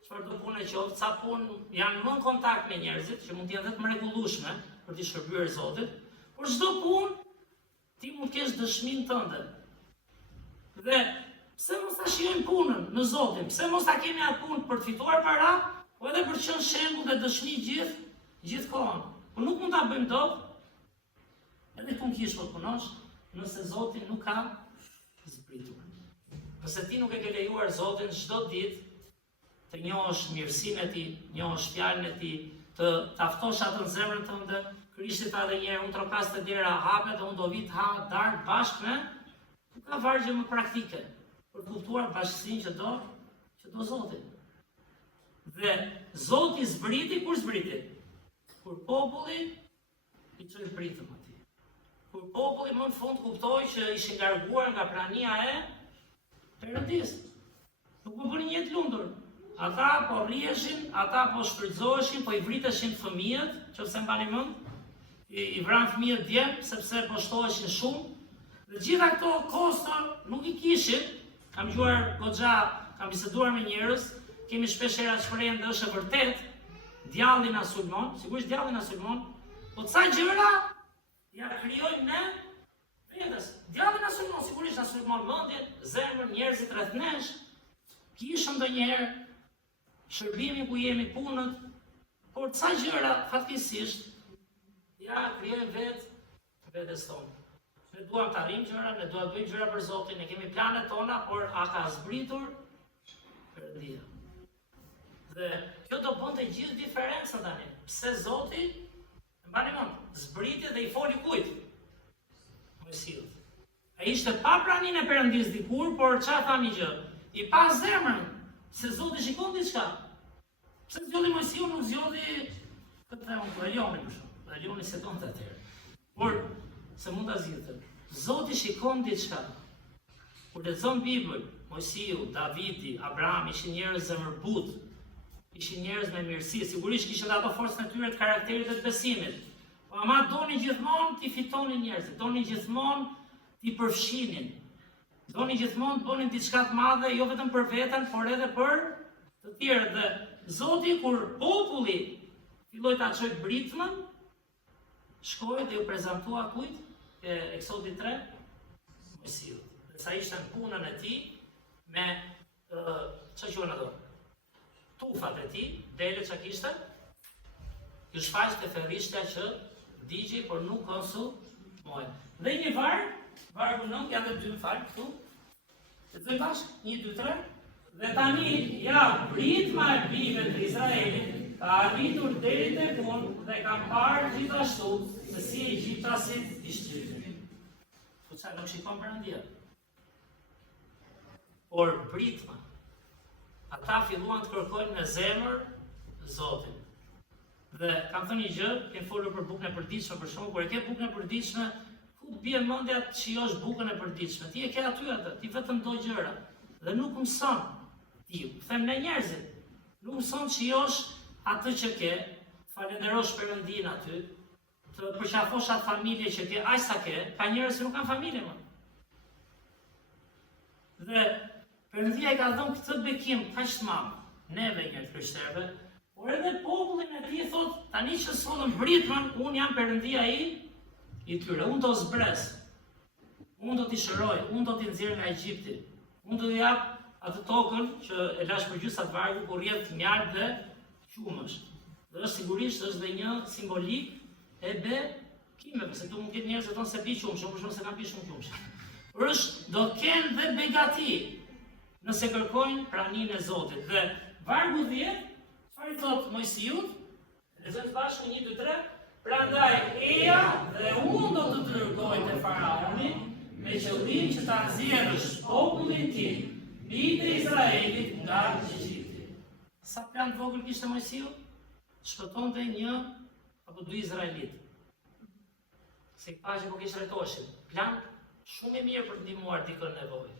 çfarë do punë qoftë, sa punë janë më në kontakt me njerëzit që mund të jenë dhe të mrekullueshme për t'i shërbyer Zotit, por çdo punë ti mund të kesh dëshminë tënde. Dhe pse mos ta shijojmë punën në Zotin, pse mos ta kemi atë punë për të fituar para, po edhe për të qenë shembull dhe dëshmi gjithkohën. Po nuk mund ta bëjmë dot, edhe ku kish po punosh, nëse Zoti nuk ka zbritur. Nëse ti nuk e ke lejuar Zotin çdo ditë të njohësh mirësinë e tij, njohësh fjalën e tij, të taftosh atë në zemrën tënde, Krishti tha edhe një herë, unë trokas të dera hapet dhe unë do vi të ha darkë bashkë me, nuk ka vargje më praktike për kuptuar bashkësinë që do Zoti. Dhe Zoti zbriti, kur zbriti? Kur populli i çoi pritëm atij. Kur populli më në fund kuptoi që ishin larguar nga prania e Perëndis. Nuk po bënin jetë lumtur. Ata po rrieshin, ata po shfrytëzoheshin, po i vriteshin fëmijët, nëse mbani mend, i vran fëmijët djem sepse po shtoheshin shumë. Dhe gjitha këto kosto nuk i kishin. Kam dëgjuar goxha, kam biseduar me njerëz, kemi shpesh era shprehjen dhe është e vërtet, djalli na sulmon, sigurisht djalli na sulmon, po ca gjëra ja krijojmë ne vetes. Djalli na sulmon, sigurisht na sulmon mendjen, zemrën, njerëzit rreth nesh. Kishëm ndonjëherë shërbimi ku jemi punët, por ca gjëra fatkeqësisht ja krijojmë vetes tonë. Ne duam të arrijmë gjëra, ne duam të bëjmë gjëra për Zotin, ne kemi planet tona, por a ka zbritur Perëndia? Dhe kjo do bënte gjithë diferencën tani. Pse Zoti, mbani mend, zbriti dhe i foli kujt? Mojsiut. Ai ishte pa praninë e Perëndis dikur, por çfarë tha një gjë? I pa zemrën, se Zoti shikon diçka. Pse zgjodhi Mojsiu, nuk zgjodhi këtë Elionin për shkak. Elioni se donte atëherë. Por se mund ta zgjidhte. Zoti shikon diçka. Kur lexon Bibël, Mojsiu, Davidi, Abraham ishin njerëz zemërbut, ishin njerëz me mirësi, sigurisht kishin ato forcën e tyre të karakterit dhe të besimit. Po ama donin gjithmonë t'i fitonin njerëzit, donin gjithmonë t'i përfshinin. Donin gjithmonë të bënin diçka të madhe, jo vetëm për veten, por edhe për të tjerët. Dhe Zoti kur populli filloi ta çojë britmën, shkoi dhe u prezantua kujt? Eksodi 3, Mojsiu. Dhe sa ishte në punën e tij me çfarë quhen ato? Tufat e tij, dele çka kishte, ju shfaqte ferrishtja që digjej, por nuk konsumoi. Dhe një vargu 9, janë të dy fal këtu. Lexojmë bashkë, 1, 2, 3. Dhe tani, ja, britma e bijve të Izraelit ka arritur deri tek unë dhe kam parë gjithashtu se si egjiptasit i shtypin. Po çfarë nuk shikon Perëndia? Por britma, ata filluan të kërkojnë me zemër Zotin. Dhe kam thënë një gjë, kem folur për bukën e përditshme për shkak, kur e ke bukën e përditshme, ku të bie mendja të shijosh bukën e përditshme. Ti e ke aty atë, ti vetëm do gjëra dhe nuk mëson. Ti, them ne njerëzit, nuk mëson të shijosh atë që ke, falenderosh Perëndin aty, të përqafosh atë familje që ke, aq sa ke, ka njerëz që nuk kanë familje më. Dhe Perëndia i ka dhënë këtë bekim kaq të madh, neve njerëz krishterëve, por edhe popullin e tij thotë, tani që sollën britmën, unë jam Perëndia i tyre, unë do zbres, unë do t'i shëroj, unë do t'i nxjerr nga Egjipti, unë do t'i jap atë tokën që e lash për gjysat vargu ku rrjedh mjaltë dhe qumësh. Dhe është sigurisht është dhe një simbolik e bekimeve, se këtu mund të ketë njerëz që thonë se pi qumsh, por shumë se kanë pi shumë qumsh. Por është do kenë dhe begati nëse kërkojnë praninë e Zotit. Dhe vargu 10, çfarë i thotë Mojsiut? Lexojmë bashkë 1, 2, 3. Prandaj eja dhe unë do të të dërgoj te faraoni me qëllim që ta nxjerrësh popullin tim, bijtë e Izraelit nga Egjipti. Sa plan të vogël kishte Mojsiu? Shpëtonte 1 apo 2 izraelit. Se paqe po kishte rretoheshin. Plan shumë i mirë për të ndihmuar dikën nevojë.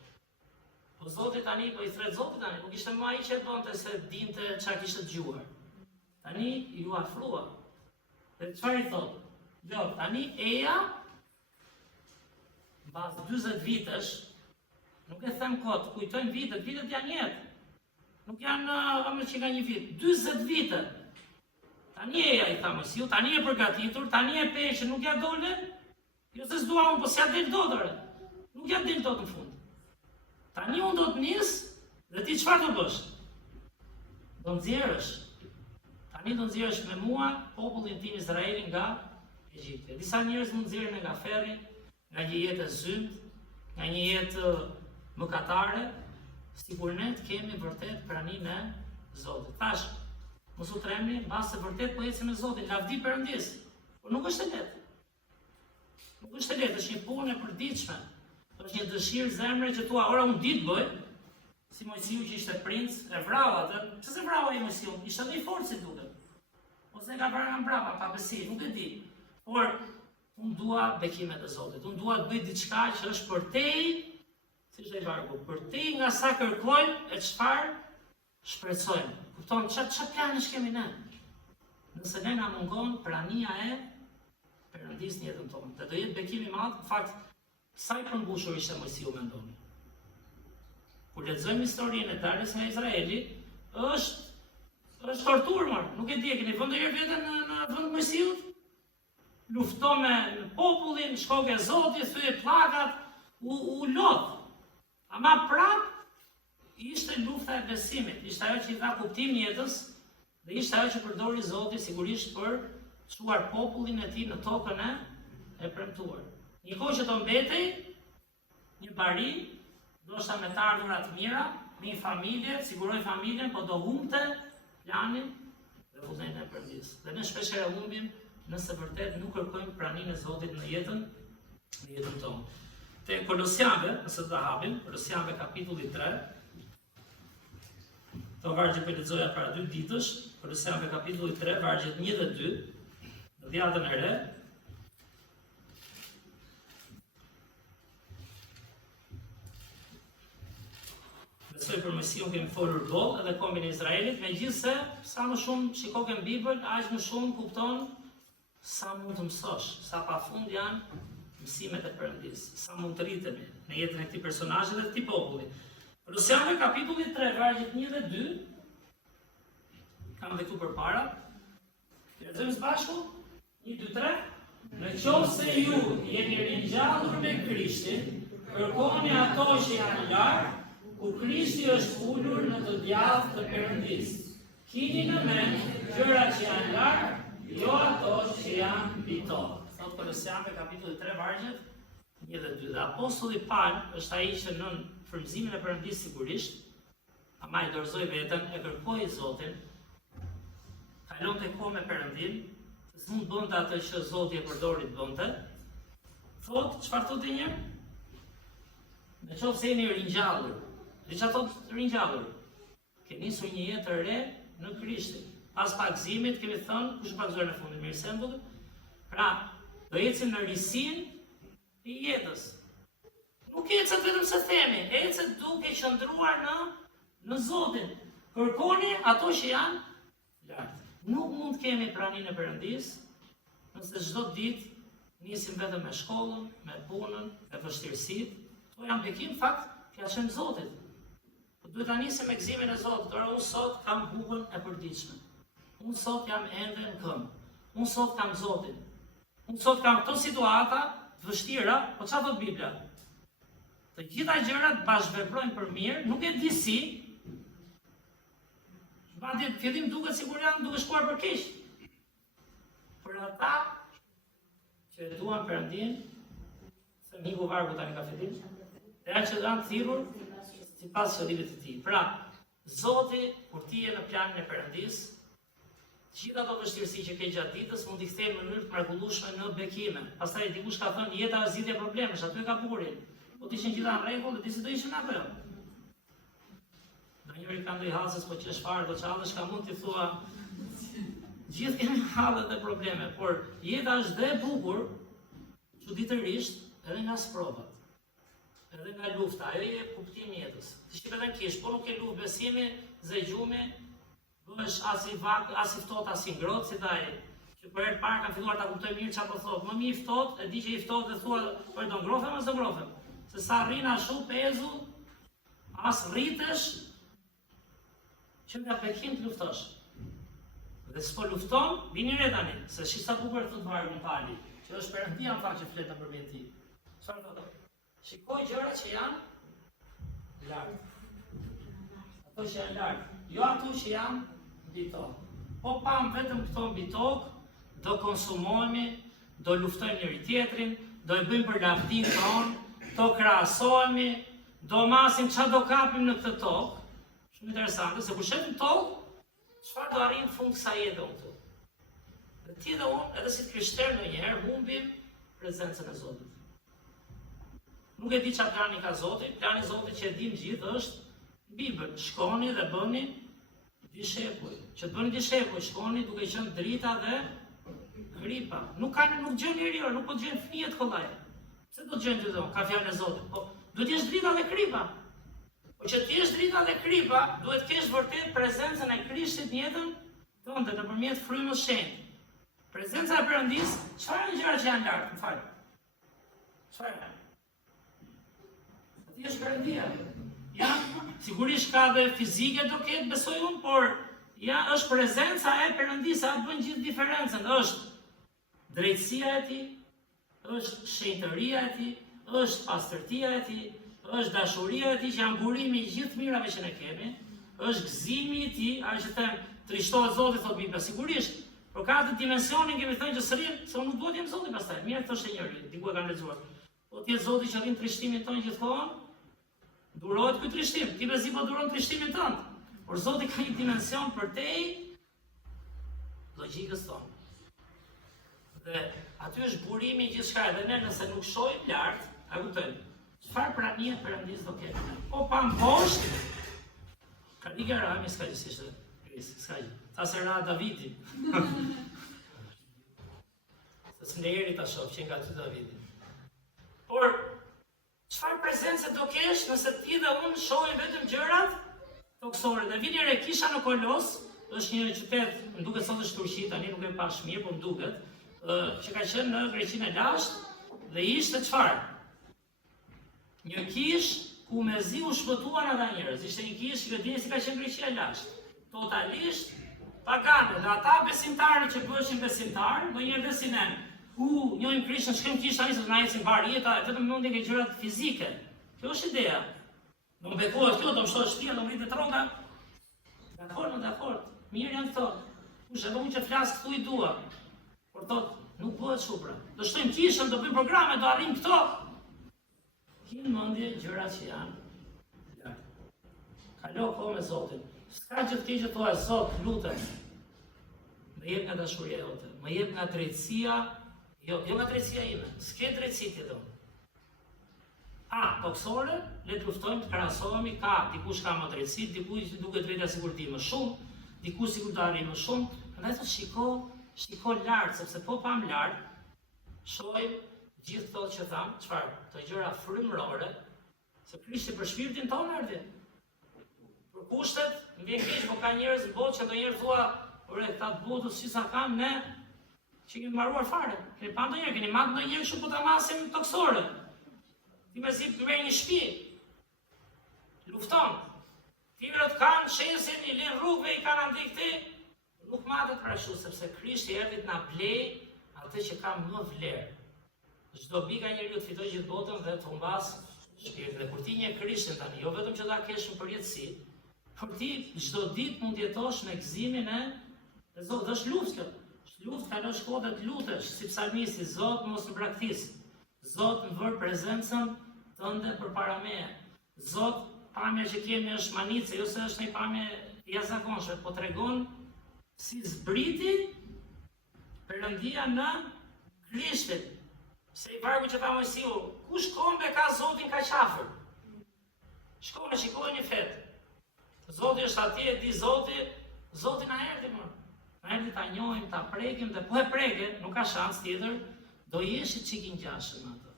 Po Zoti tani, po i thret Zoti tani, po kishte më ai që e bënte se dinte çfarë kishte dëgjuar. Tani ju afrua. Dhe çfarë i thotë? Jo, tani eja mbas 40 vitesh, nuk e them kot, kujtojmë vitet janë jetë. Nuk janë më që nga një vit, 40 vite. Tani e tha Mojsiu, tani e përgatitur, tani e peshë, nuk ja dole. Jo se s'dua unë, po s'ja del dot ore. Nuk ja del dot në fund. Tani unë do të nis dhe ti çfarë do bësh? Do nxjerrësh. Tani do nxjerrësh me mua popullin tim Izraelin nga Egjipti. Disa njerëz mund nxjerrin nga ferri, nga një jetë e zymt, nga një jetë mëkatare, sikur ne të kemi vërtet praninë e Zotit. Thash, mos u tremni, mbas se vërtet po ecim me Zotin, lavdi Perëndis. Por nuk është e lehtë. Nuk është e lehtë, është një punë e përditshme. Është një dëshirë zemre që thua, ora unë ditë bëj, si Mojsiu që ishte princ, e vrau atë. Pse se vrau ai Mojsiu? Ishte edhe i fortë si duket. Ose ka parë nga mbrapa, pa besi, nuk e di. Por unë dua bekimet e Zotit. Unë dua të bëj diçka që është përtej, si është ai vargu, përtej nga sa kërkojmë e çfarë shpresojmë. Kupton çfarë planesh kemi ne? Nëse ne na mungon prania e Perëndis në jetën tonë, dhe do jetë bekim i madh, në fakt, sa i përmbushur ishte Mojsiu mendoni. Kur lexojmë historinë e daljes nga Izraeli, është torturë, nuk e di, e keni vënë ndonjëherë veten në vend Mojsiut? Lufton me popullin, shkoi ke Zoti, thye pllakat, u lot. Ama prap ishte lufta e besimit, ishte ajo që i dha kuptim jetës dhe ishte ajo që përdori Zoti sigurisht për çuar popullin e tij në tokën e premtuar. Një kohë që do mbetej një bari, ndoshta me të ardhura të mira, me një familje, siguroi familjen, po do humbte planin dhe vullnetin e Perëndis. Dhe ne shpeshherë humbim nëse vërtet nuk kërkojmë praninë e Zotit në jetën tonë. Te Kolosianëve, nëse ta hapim, Kolosianëve kapitulli 3. To vargje për lexoja para 2 ditësh, Kolosianëve kapitulli 3, vargjet 1 dhe 2, në dhjetën e re. Besoj për Mojsiun kemi folur boll edhe kombin e Izraelit, megjithse sa më shumë shikoke në Bibël, aq më shumë kupton sa mund të mësosh, sa pafund janë mësimet e Perëndis, sa mund të rritemi në jetën e këtij personazhi dhe këtij populli. Kolosianëve kapitulli 3, vargjet 1 dhe 2, kam dhe këtu përpara. Lexojmë së bashku? 1, 2, 3. Në qoftë se ju jeni ringjallur me Krishtin, kërkoni ato që janë larg, ku Krishti është ulur në të djathtë të Perëndis. Kini në mend gjërat që janë larg, jo ato që janë mbi tokë. Thot Kolosianëve kapitulli 3, vargjet 1 dhe 2. Dhe apostulli Paul është ai që nën frymëzimin e Perëndis sigurisht, ama i dorëzoi veten, e kërkoi Zotin, kalonte kohë me Perëndin, se s'mund bënte atë që Zoti e përdori të bënte. Thot, çfarë thotë një? Në qoftë se jeni ringjallur. Dhe çfarë thotë ringjallur? Ke nisur një jetë të re në Krishtin. Pas pagëzimit kemi thënë, kush pagëzoi në fundin mirë sembull? Pra, do ecim në risinë e jetës. Nuk ecet vetëm se themi, ecet duke qëndruar në Zotin. Kërkoni ato që janë lartë. Nuk mund të kemi praninë e Perëndis nëse çdo ditë nisim vetëm me shkollën, me punën, me vështirësitë. Kto janë bekim fakt, fjalën e Zotit. Po duhet ta nisim me gëzimin e Zotit. Ora unë sot kam bukën e përditshme. Unë sot jam ende në këmbë. Unë sot kam Zotin. Unë sot kam këto situata të vështira, po çfarë thot Bibla? Të gjitha gjërat bashkëveprojnë për mirë, nuk e di si. Madje fillim duket sikur janë duke shkuar për keq. Për ata që e duan Perëndin, se miku vargu tani ka fillim, dhe ata që janë thirrur sipas qëllimit të tij. Pra, Zoti kur ti je në planin e Perëndis, gjithë ato vështirësi që ke gjatë ditës mund t'i kthejë në mënyrë të mrekullueshme në bekime. Pastaj dikush ka thënë jeta është zgjidhje problemesh, aty ka bukurin. Po të ishin gjitha në rregull, dhe ti si do ishin apo? Njëri ka ndoj hasës, po që shfarë, do qalësh, ka mund t'i thua gjithë kemi hallet dhe probleme, por jeta është dhe bukur, çuditërisht, edhe nga sprovat, edhe nga lufta, ajo je kuptim jetës. Ti shqip edhe në kish, po nuk ke luftë besimi, zëgjumi, bëhesh as i vak, as i ftohtë, as i ngrohtë, si taj që për herë parë kanë filluar ta kuptojnë mirë çfarë po thotë. Më mirë ftohtë, e di që i ftohtë dhe thua, po do ngrohem as do ngrohem. Se sa rrin ashtu pezu, as rritesh që nga Pekin të luftosh. Dhe s'po lufton, vini re tani, se shi sa bukur thotë Vargu Pali, që është Perëndia në fakt që flet përmjet tij. Çfarë thotë? Shikoj gjërat që janë lart. Ato që janë lart, jo ato që janë mbi tokë. Po pam vetëm këto mbi tokë, do konsumohemi, do luftojmë njëri tjetrin, do e bëjmë për lavdin tonë, do krahasohemi, do masim çfarë do kapim në këtë tokë. Shumë interesante, se kur shetim tokë, çfarë do arrijmë në fund kësaj jete unë këtu. Dhe ti dhe unë, edhe si krishterë ndonjëherë humbim prezencën e Zotit. Nuk e di çfarë plani ka Zoti, plani i Zotit që e dim gjithë është Bibël, shkoni dhe bëni dishekuj. Që të bëni dishekuj, shkoni duke qenë drita dhe gripa. Nuk gjën njeri, nuk po gjën fëmijët kollaj. Pse do të gjën gjithë ka fjalën e Zotit? Po duhet të jesh drita dhe gripa. Po që të jesh drita dhe gripa, duhet të kesh vërtet prezencën e Krishtit në jetën tënde nëpërmjet frymës shenjtë. Prezenca e Perëndisë, çfarë janë gjërat që janë lart, më fal. Çfarë janë? Ti je Perëndia. Ja, sigurisht ka dhe fizike do ketë, besoj unë, por ja, është prezenca e Perëndisë, atë bën gjithë diferencën. Është drejtësia e tij, është shenjtëria e tij, është pastërtia e tij, është dashuria e tij që janë burimi i gjithë mirave që ne kemi, është gëzimi i tij, ajo që them, trishtohet Zoti thotë Bibla, sigurisht. Por ka atë dimensionin kemi thënë që sërrin, se unë nuk duhet jem Zoti pastaj. Mirë thoshte njëri, diku e kam lexuar. Po ti je Zoti që rrin trishtimin tonë gjithkohon? Durohet ky trishtim, ti bezi po duron trishtimin tënd. Por Zoti ka një dimension për te logjikës tonë. Dhe aty është burimi i gjithçka, edhe ne nëse nuk shohim lart, a kuptojmë? Çfarë pranie Perëndisë do kemi? Po pa poshtë. Ka një garami s'ka gjithë s'ka gjithë. Ta se ra Davidi. Se s'më eri ta shoh që nga ty Davidi. Por çfarë prezencë do kesh nëse ti dhe unë shohim vetëm gjërat toksore? Dhe vini re, kisha në Kolos, është një qytet, më duket sot është Turqi, tani nuk e pash mirë, por më duket, që ka qenë në Greqinë e lashtë dhe ishte çfarë? Një kish ku mezi u shpëtuan ata njerëz. Ishte një kish që dini si ka qenë Greqia e lashtë. Totalisht pagane, dhe ata besimtarë që bëheshin besimtarë, ndonjëherë dhe si ne. Njohim Krishtin, shkojmë kish tani se na ecin var jeta, vetëm mundin ke gjërat fizike. Kjo është ideja. Do më bekohet kjo, do më shtohet shtëpia, do më rritet rroga. Dakor. Mirë janë këto. Kush e do që flas këtu i dua. Por thot, nuk bëhet shupra. Do shtojmë kishën, do bëjmë programe, do arrijmë këto. Kinë mendje gjërat që janë. Kalo kohë me Zotin. S'ka që të që thua, Zot, lutem. Më jep nga dashuria jote, më jep nga drejtësia, jo nga drejtësia ime, s'ke drejtësi ti do. Toksore, le të luftojmë, të krahasohemi, dikush ka më drejtësi, dikush duket drejta sikur ti më shumë, dikush sikur do arrijë më shumë. Prandaj të shiko lart, sepse po pam lart, shohim gjithë këto që tham, çfarë? Këto gjëra frymërore, se Krishti për shpirtin tonë ardhi. Për kushtet, më vjen keq, po ka njerëz në botë që ndonjëherë thua, ore, këta të botës që sa kam ne, që kemi mbaruar fare. Keni pa ndonjëherë, keni marrë ndonjëherë shumë po ta masim toksore. Ti me zi merr një shtëpi. Lufton. Tjerët kanë shesin, i lën rrugëve, i kanë andi këti. Nuk matet pra ashtu, sepse Krishti erdhi të na blej atë që ka më vlerë. Çdo bika njeriu të fitojë gjithë botën dhe të humbas shpirtin. Dhe kur ti njeh Krishtin tani, jo vetëm që ta kesh në përjetësi, por ti çdo ditë mund të jetosh me gëzimin e Zotit. Është luftë kjo. Është luftë, kalosh kohë të lutesh, si psalmisti, Zot mos më braktis. Zot më vër prezencën tënde përpara meje. Zot, pamja që kemi është manice, jo se është një pamje jashtëzakonshme, po tregon si zbriti Perëndia në Krishtin. Se i vargu që tha Mojsiu, ku shkon be ka Zotin ka qafër? Shkon e shikoj një fetë. Zoti është atje, e di Zoti na erdhi më. Na erdhi ta njohim, ta prekim, dhe po e preke, nuk ka shans tjetër, do jeshi çik i ngjashëm atë.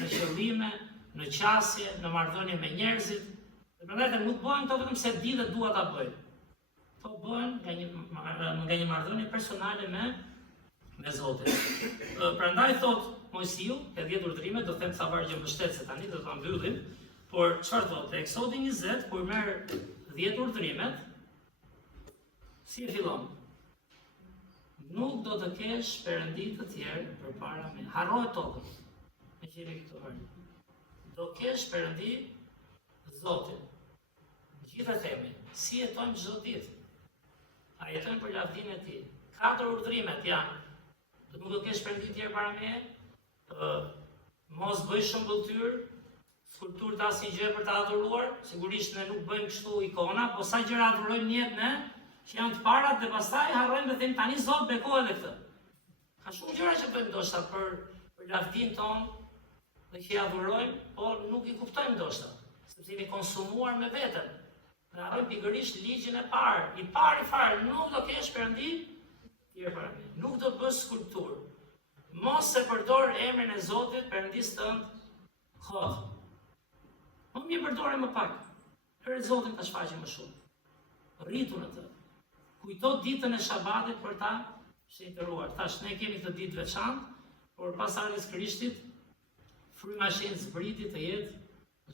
Në qëllime, në qasje, në marrëdhënie me njerëzit. Dhe prandaj nuk bëhen këto vetëm se di dhe dua ta bëj. Këto bëhen nga një marrëdhënie personale me me Zotin. Prandaj thot Mojsiu, ke 10 urdhrimet, do them sa vargje mbështetëse tani, do ta mbyllim, por çfarë thotë? Te Eksodi 20, kur merr 10 urdhrimet, si e fillon? Nuk do të kesh perëndi të tjerë përpara me. Harrohet tokën. Me qenë këtu herë. Do kesh perëndi Zotin. Gjithë themi, si jetojmë çdo ditë. A jetojmë për lavdinë e Tij. 4 urdhrimet janë: nuk do kesh perëndi tjerë para meje, mos bëj shëmbulltyr, skulpturë të asnjë gjë për të adhuruar. Sigurisht ne nuk bëjmë kështu ikona, po sa gjëra adhurojmë në jetë ne, që janë të parat dhe pastaj harrojmë dhe them tani Zot beko edhe këtë. Ka shumë gjëra që bëjmë ndoshta për lavdinë tonë dhe që i adhurojmë, por nuk i kuptojmë ndoshta, sepse jemi konsumuar me veten. Ne harrojmë pikërisht ligjin e parë. I fare, nuk do kesh perëndi tjerë para meje. Nuk do të bësh skulpturë. Mos e përdor emrin e Zotit perëndis tënd kot. Më mirë përdore më pak. Për Zotin ta shfaqe më shumë. Rritu në të. Kujto ditën e Shabatit për ta shenjtëruar. Tash ne kemi këtë ditë veçantë, por pas ardhes Krishtit, fryma e shenjtë zbriti të jetë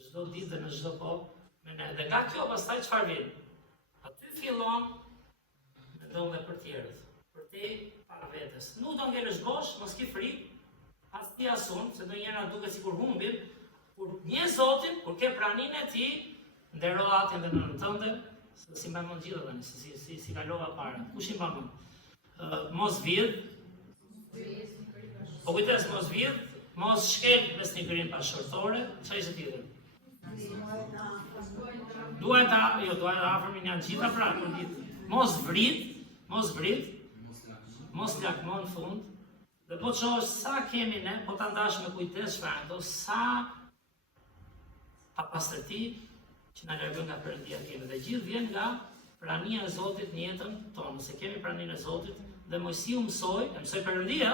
çdo ditë dhe në çdo kohë me ne. Dhe nga kjo pastaj çfarë vjen? Aty fillon mendon dhe për tjerët. Për te para vetes. Nuk do ngelesh bosh, mos ki frikë, as ti asun, se ndonjëherë na duket sikur humbim, kur një Zotin, kur ke praninë e Tij, ndero atin dhe nënën tënde, se si mbajmë gjithë tani, si kalova para. Kush i mban? Mos vidh. Po kujdes, mos vidh, mos shkel besnikërinë pashortore, çfarë ishte tjetër? Duhet afërmin janë gjitha pra, për ditë. Mos vrit, mos lakmo në fund, dhe po të shohësh sa kemi ne, po ta ndash me kujdes shfarë, sa papastërti që na largon nga Perëndia kemi. Dhe gjithë vjen nga prania e Zotit në jetën tonë. Se kemi praninë e Zotit dhe Mojsiu mësoi Perëndia,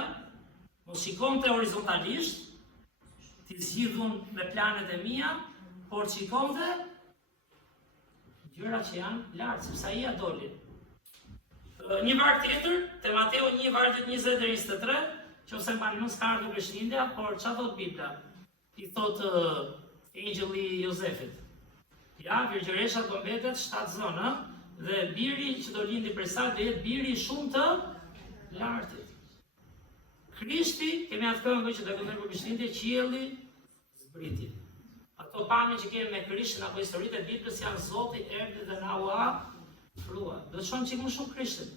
mos shikonte horizontalisht, ti zgjidhun me planet e mia, por shikonte gjëra që janë lart, sepse ai ja doli. Një varg tjetër, te Mateu 1 vargjet 20 deri 23, nëse mbani mos ka ardhur Krishtlindja, por çfarë thot Bibla? I thot engjëlli Jozefit. Ja, virgjëresha do mbetet 7 zonë, dhe biri që do lindi prej saj do jetë biri shumë të lartit. Krishti, kemi atë këngë që do këndojmë për Krishtlindje, qielli zbriti. Ato pamje që kemi me Krishtin apo historitë e Biblës janë Zoti erdhi dhe na u afrua. Do të shohim çik më shumë Krishtin.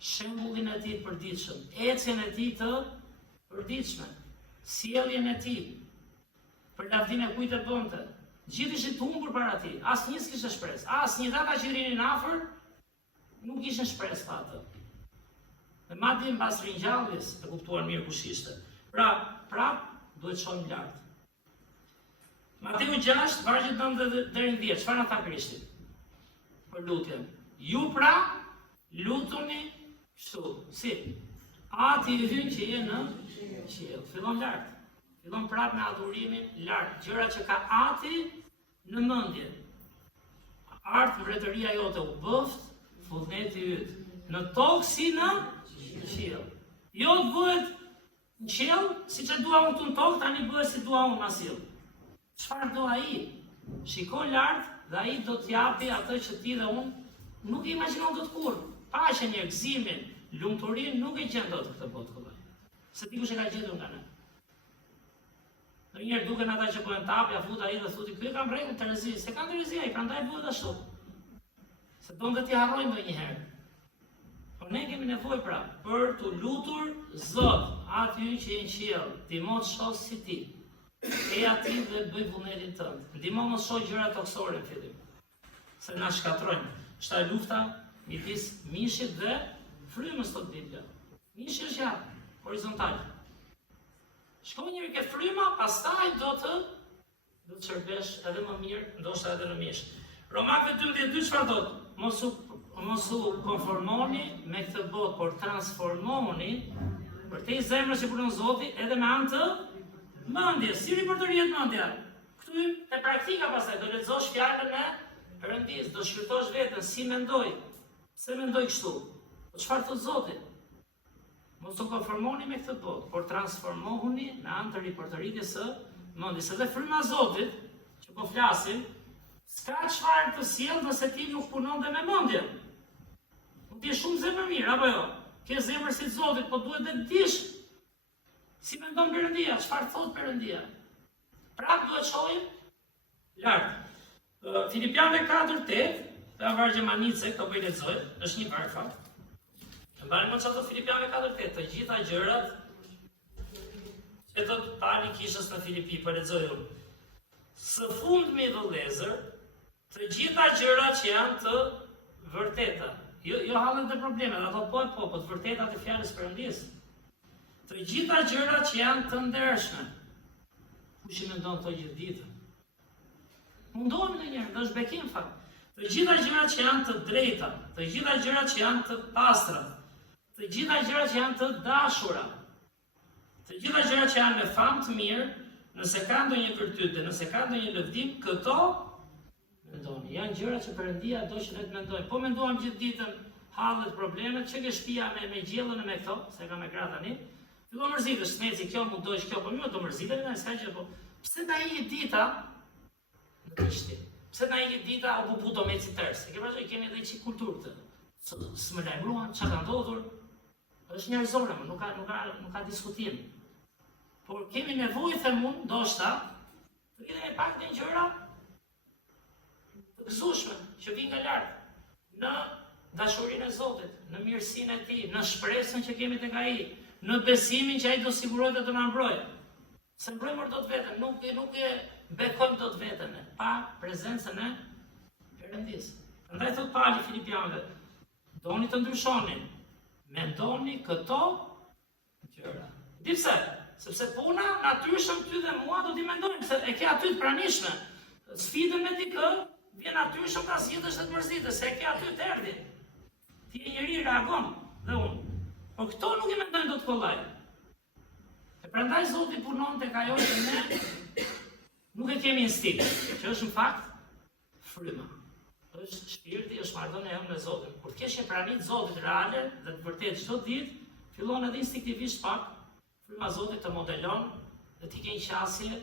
Shembullin e Tij të përditshëm, ecjen e Tij të përditshme, sjelljen e Tij për lavdinë e kujt e bënte. Gjithë ishin të humbur para Tij, asnjë s'kishte shpresë, asnjë ata që rinin afër nuk kishin shpresë pa atë. Dhe madje mbas ringjalljes e kuptuar mirë kush ishte. Pra, prap duhet shohim lart. Mateu 6, vargjet 9 deri në 10, çfarë na tha Krishti? Për lutjen. Ju pra lutuni kështu, si? Ati i hyn që je në qiell. Fillon lart. Fillon prapë me adhurimin lart. Gjëra që ka Ati në mendje. Art mbretëria jote u bëft, vullneti yt. Në tokë si në qiell. Jo të bëhet në qiell, siç e dua unë këtu në tokë, tani bëhet si dua unë asill. Çfarë do ai? Shikon lart dhe ai do t'japi atë që ti dhe unë nuk i imagjinon dot kurrë. Paqen, gëzimin, lumturinë nuk e gjen dot këtë botë kollaj. Se ti kush e ka gjetur nga ne. Ndonjëherë duken ata që po e tap, ja fut ai dhe thotë ky kam rregull Terezi, se ka Terezi ai, prandaj bëhet ashtu. Se donte ti harrojmë ndonjëherë. Po ne kemi nevojë pra për të lutur Zot, aty që je në qiell, ti mos shoh si ti. E ati dhe bëj vullnetin tënd. Ndihmo mos shoh gjëra toksore në fillim. Se na shkatrojnë. Shta lufta midis mishit dhe frymës tot Bibla. Mishi është ja horizontal. Shkoj njëri ke fryma, pastaj do të shërbesh edhe më mirë, ndoshta edhe në mish. Romakëve 12:2 çfarë thotë? Mos u konformoni me këtë botë, por transformoni për te zemrës që punon Zoti edhe me anë të mendjes. Si ripërdoret mendja? Këtu te praktika pastaj do lexosh fjalën e Perëndis, do shfrytosh veten si mendoj. Pse mendoj kështu? Po çfarë thot Zoti? Mos u konformoni me këtë botë, por transformohuni në anë të riportëritjes së mendjes. Edhe fryma e Zotit, që po flasim, s'ka çfarë të sjell nëse ti nuk punon dhe me mendje. Mund të jesh shumë zemër mirë, apo jo? Ke zemër si Zotit, po duhet të dish si mendon Perëndia, çfarë thot Perëndia. Prap duhet shohim lart. Filipianëve 4:8, ta vargje manice, këto po i lexoj, është një varg fakt. Mbani më çfarë thot Filipianëve 4:8, të gjitha gjërat që do të tani kishës në Filipi, po lexoj unë. Së fundmi vëllezër, të gjitha gjërat që janë të vërteta. Jo hallet të problemet, ato po të vërteta të fjalës Perëndis. Të gjitha gjërat që janë të ndershme. Kush i mendon këto gjithë ditën? Mundohemi ndonjëherë, do është bekim fakt. Të gjitha gjërat që janë të drejta, të gjitha gjërat që janë të pastra, të gjitha gjërat që janë të dashura, të gjitha gjërat që janë me famë të mirë, nëse ka ndonjë virtyte, nëse ka ndonjë lëvdim, këto mendoni. Janë gjëra që Perëndia do që ne të mendojmë. Po menduam gjithë ditën hallet problemet, që ke shtëpia me gjellën e me këto, se ka me gra tani. Fillon mërzitesh, sneci kjo mund dojsh kjo, po më do mërzitemi na s'ka gjë, po pse na i dita në kishti? Pse na i dita apo buto me citers? E ke parasysh kemi edhe çik kulturë këtë. S'më lajmëruan çka ka ndodhur. Është njerëzore, nuk ka diskutim. Por kemi nevojë them unë, ndoshta, të kemi pak një gjëra të gëzueshme që vijnë nga lart, në dashurinë e Zotit, në mirësinë e Tij, në shpresën që kemi tek Ai, në besimin që Ai do sigurohet dhe do na mbrojë. Se mbrojmë dot veten, nuk e bekojmë dot veten pa prezencën e Perëndis. Prandaj thot Pali Filipianëve, doni të ndryshonin, mendoni këto gjëra. Di pse? Sepse puna natyrshëm ty dhe mua do t'i mendojmë, se e ke aty të pranishme. Sfidën me dikë, vjen natyrshëm ta zgjidhësh dhe të mërzitesh, se e ke aty të erdhi. Ti je njeri, reagon dhe unë. Por këto nuk i mendojnë dot kollaj. E prandaj Zoti punon tek ajo që ne nuk e kemi instinkt, që është në fakt fryma. Është shpirti, është marrëdhënia jonë me Zotin. Kur të kesh praninë Zotit reale dhe të vërtetë çdo ditë, fillon edhe instinktivisht pak fryma e Zotit të modelon dhe ti ke një qasje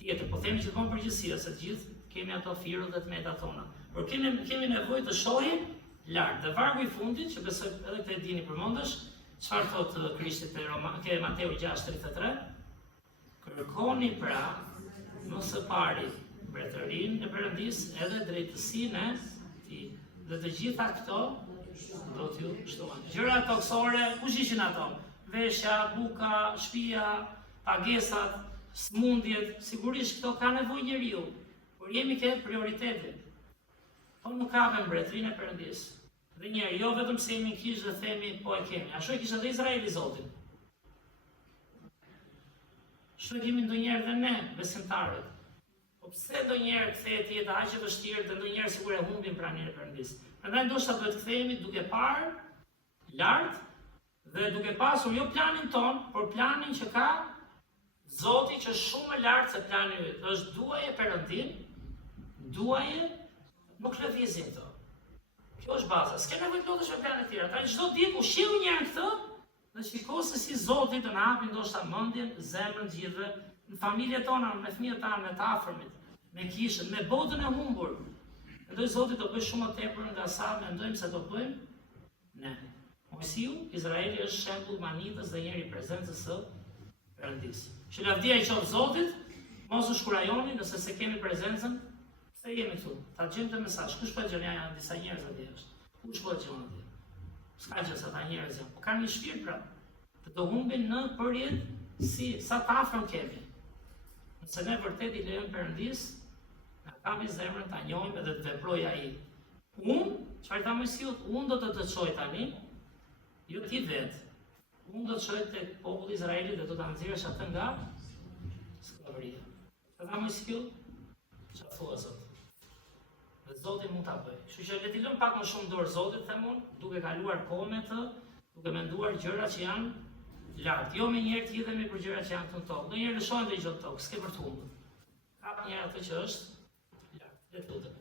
tjetër. Po themi gjithmonë përgjithësia, se të gjithë kemi ato firët dhe të metat tona. Por kemi nevojë të shohim lart. Dhe vargu i fundit, që besoj edhe këtë e dini përmendesh, çfarë thotë Krishti te Mateu 6:33? Kërkoni pra më së pari mbretërinë e Perëndisë edhe drejtësinë e Tij. Dhe të gjitha këto do t'ju shtohen. Gjëra toksore, kush ishin ato? Veshja, buka, shtëpia, pagesat, smundjet, sigurisht këto ka nevojë njeriu, por jemi ke prioritetin. Po nuk ka mbretërinë e Perëndisë. Dhe njerë, jo vetëm se jemi në kishë dhe themi, po e kemi. Ashtu e kishë edhe Izraeli Zotin. Ashtu e kemi ndonjëherë dhe ne, besimtarët. Po pse ndonjëherë kthehet jeta aq e vështirë dhe ndonjëherë sigur e humbim praninë e Perëndisë. Prandaj ndoshta duhet kthehemi duke parë lart dhe duke pasur jo planin ton, por planin që ka Zoti, që është shumë më lart se plani yt. Është duaje Perëndin, duaje nuk lëvizin këto. Kjo është baza. S'ke nevojë të lutesh me plane të tjera. Tani çdo ditë ushqiu një herë këtë dhe shiko se si Zoti të na hapi ndoshta mendjen, zemrën gjithëve, në familjet tona, me fëmijët tanë, me të afërmit, me kishën, me botën e humbur. Mendoj Zoti do bëj shumë më tepër nga sa mendojmë se do bëjmë ne. Mojsiu, Izraeli është shembull manitës dhe njëri prezencës së Perëndisë. Që lavdia i qoftë Zotit, mos u shkurajoni nëse se kemi prezencën. Se jemi këtu, ta gjejmë të mesazh. Kush po gjen janë disa njerëz atje është. Kush po gjen atje? S'ka gjë sa ta njerëz janë, po kanë një shpirt pra. Të do humbin në përjet si sa të afërm kemi. Nëse ne vërtet i lejojmë Perëndisë, na kami zemrën ta njohim edhe të veprojë ai. Çfarë tha Mojsiu? Unë do të çoj tani, jo ti vet. Unë do të çoj tek populli i Izraelit dhe do ta nxjerrësh atë nga sklavëria. Çfarë tha Mojsiu? Çfarë thua Zot? Dhe Zoti mund ta bëjë. Kështu që le t'i lëm pak më shumë dorë Zotit, them unë, duke kaluar kohë me të, duke menduar gjëra që janë lart. Jo me njëherë të hidhemi për gjëra që janë të tokë. Ndonjëherë lëshojmë dhe gjë të tokë, s'ke për të humbur. Kap një atë që është lart. Le të lutem.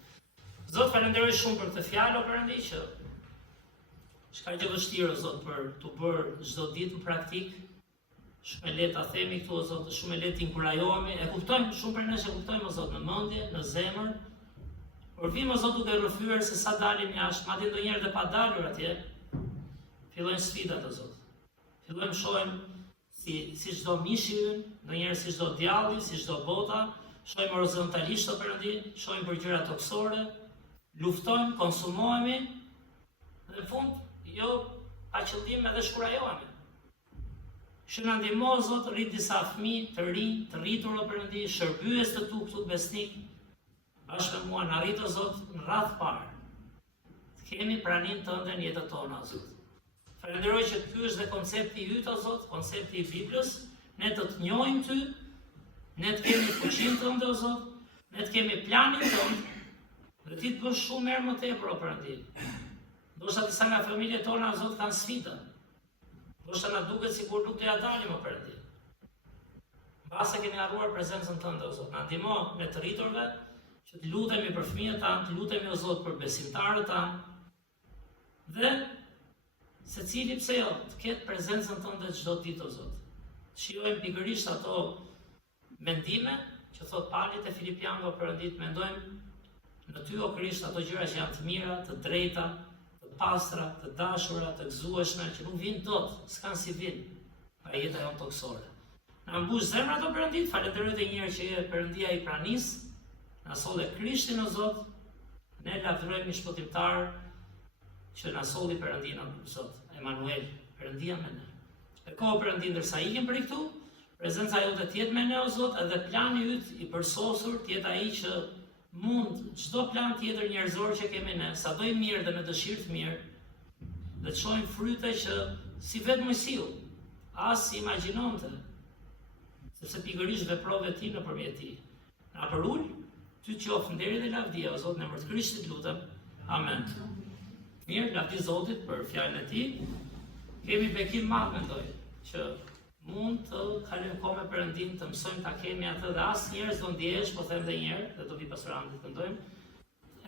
Zot, falenderoj shumë për këtë fjalë o Perëndi që Shka që vështirë, o Zot, për të bërë çdo ditë në praktik, shumë e lehtë ta themi këtu, o Zot, shumë e lehtë inkurajohemi, e kuptojmë, shumë për nesh e kuptojmë, o Zot, në mendje, në zemër, por vim, o Zot, duke rrëfyer se sa dalim jashtë, madje ndonjëherë dhe pa dalur atje, fillojnë sfidat, o Zot. Fillojmë shohim si çdo mishi ynë, ndonjëherë si çdo djalli, si çdo bota, shohim horizontalisht o Perëndi, shohim për gjëra toksore, luftojmë, konsumohemi, dhe në fund, jo pa qëllim edhe shkurajohemi. Që na ndihmo, Zot, rrit disa fëmijë të rinj, të rritur o Perëndi, shërbyes të tu këtu besnik, bashkë me mua na rrit o Zot në radh parë. Të kemi praninë tënde në jetën tonë, o Zot. Falenderoj që ky është dhe koncepti yt, o Zot, koncepti i Biblës, ne të njohim ty, ne të kemi fuqinë tënde, o Zot, ne të kemi planin tënd, dhe ti të bësh shumë herë më tepër, o Perëndi. Ndoshta disa nga familjet tona, o Zot, kanë sfida. Ndoshta na duket sikur nuk do ja dalim, o Perëndi. Mbase kemi harruar prezencën tënde, o Zot. Na ndihmo me të rriturve që të lutemi për fëmijët tanë, të lutemi, o Zot, për besimtarët tanë, dhe secili pse jo, të ketë prezencën tënde çdo ditë, o Zot. Shijojmë pikërisht ato mendime që thot Pali te Filipianëve, o Perëndi, mendojmë në ty, o Krisht, ato gjëra që janë të mira, të drejta, pastra, të dashura, të gëzueshme, që nuk vinë dot, s'kan si vinë, pa jeta jonë toksore. Na mbush zemrat, o Perëndi, falenderoj edhe një herë që je Perëndia i pranisë, na solle Krishtin, o Zot, ne lavdërojmë i shpëtimtar që na solli Perëndinë, o Zot, Emanuel, Perëndia me ne. E ko, Perëndi, ndërsa ikim për këtu, prezenca jote të jetë me ne, o Zot, edhe plani yt i përsosur të jetë ai që mund çdo plan tjetër njerëzor që kemi ne, sa do i mirë dhe me dëshirë të mirë, dhe të shohim fryte që si vetë Mojsiu, as si imagjinonte, sepse pikërisht veprove ti nëpërmjet tij. Na përul, ty qoftë nderi dhe lavdia, o Zot, në emër të Krishtit lutem. Amen. Mirë, lavdi Zotit për fjalën e tij. Kemi bekim madh, mendoj, që mund të kalojmë kohë me Perëndin, të mësojmë ta kemi atë dhe asnjëherë s'do ndjehesh, po them edhe një herë, dhe do vi pasur anë të ndojmë.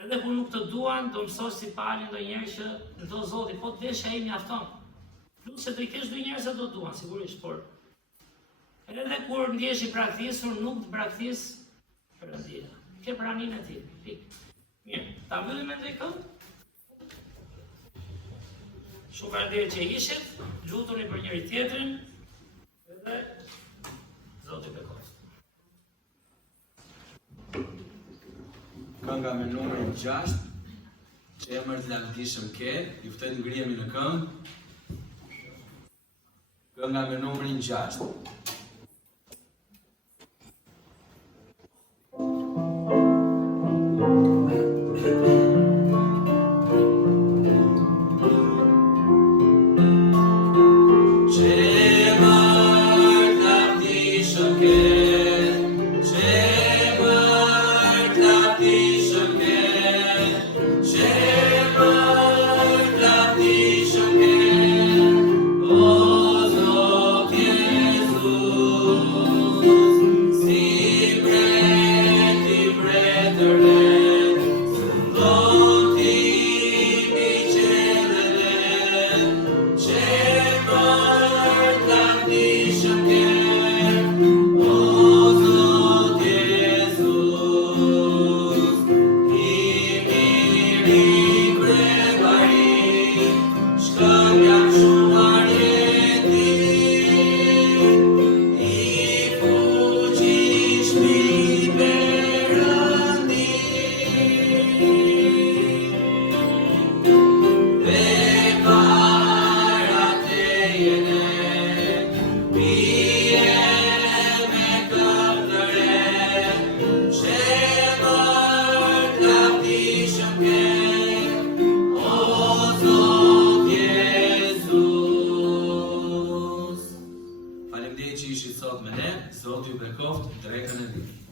Edhe kur nuk të duan, do mësosh si Pali ndonjëherë që ndo Zoti, po të vesh ai mjafton. Plus se do i kesh ndonjëherë se do duan, sigurisht, por edhe kur ndjehesh i braktisur, nuk të braktis Perëndia. Ke praninë e tij. Pik. Mirë, ta mbyllim me ndonjë këngë? Shumë faleminderit që ishit, lutuni për njëri tjetrin. Zoti bekoft. Kënga me numrin 6, që emër të lavdishëm ke, ju ftoj të ngrihemi në këngë. Kënga me numrin 6. Faleminderit që ishit sot me ne, Zoti ju bekoft, drekën e ditë.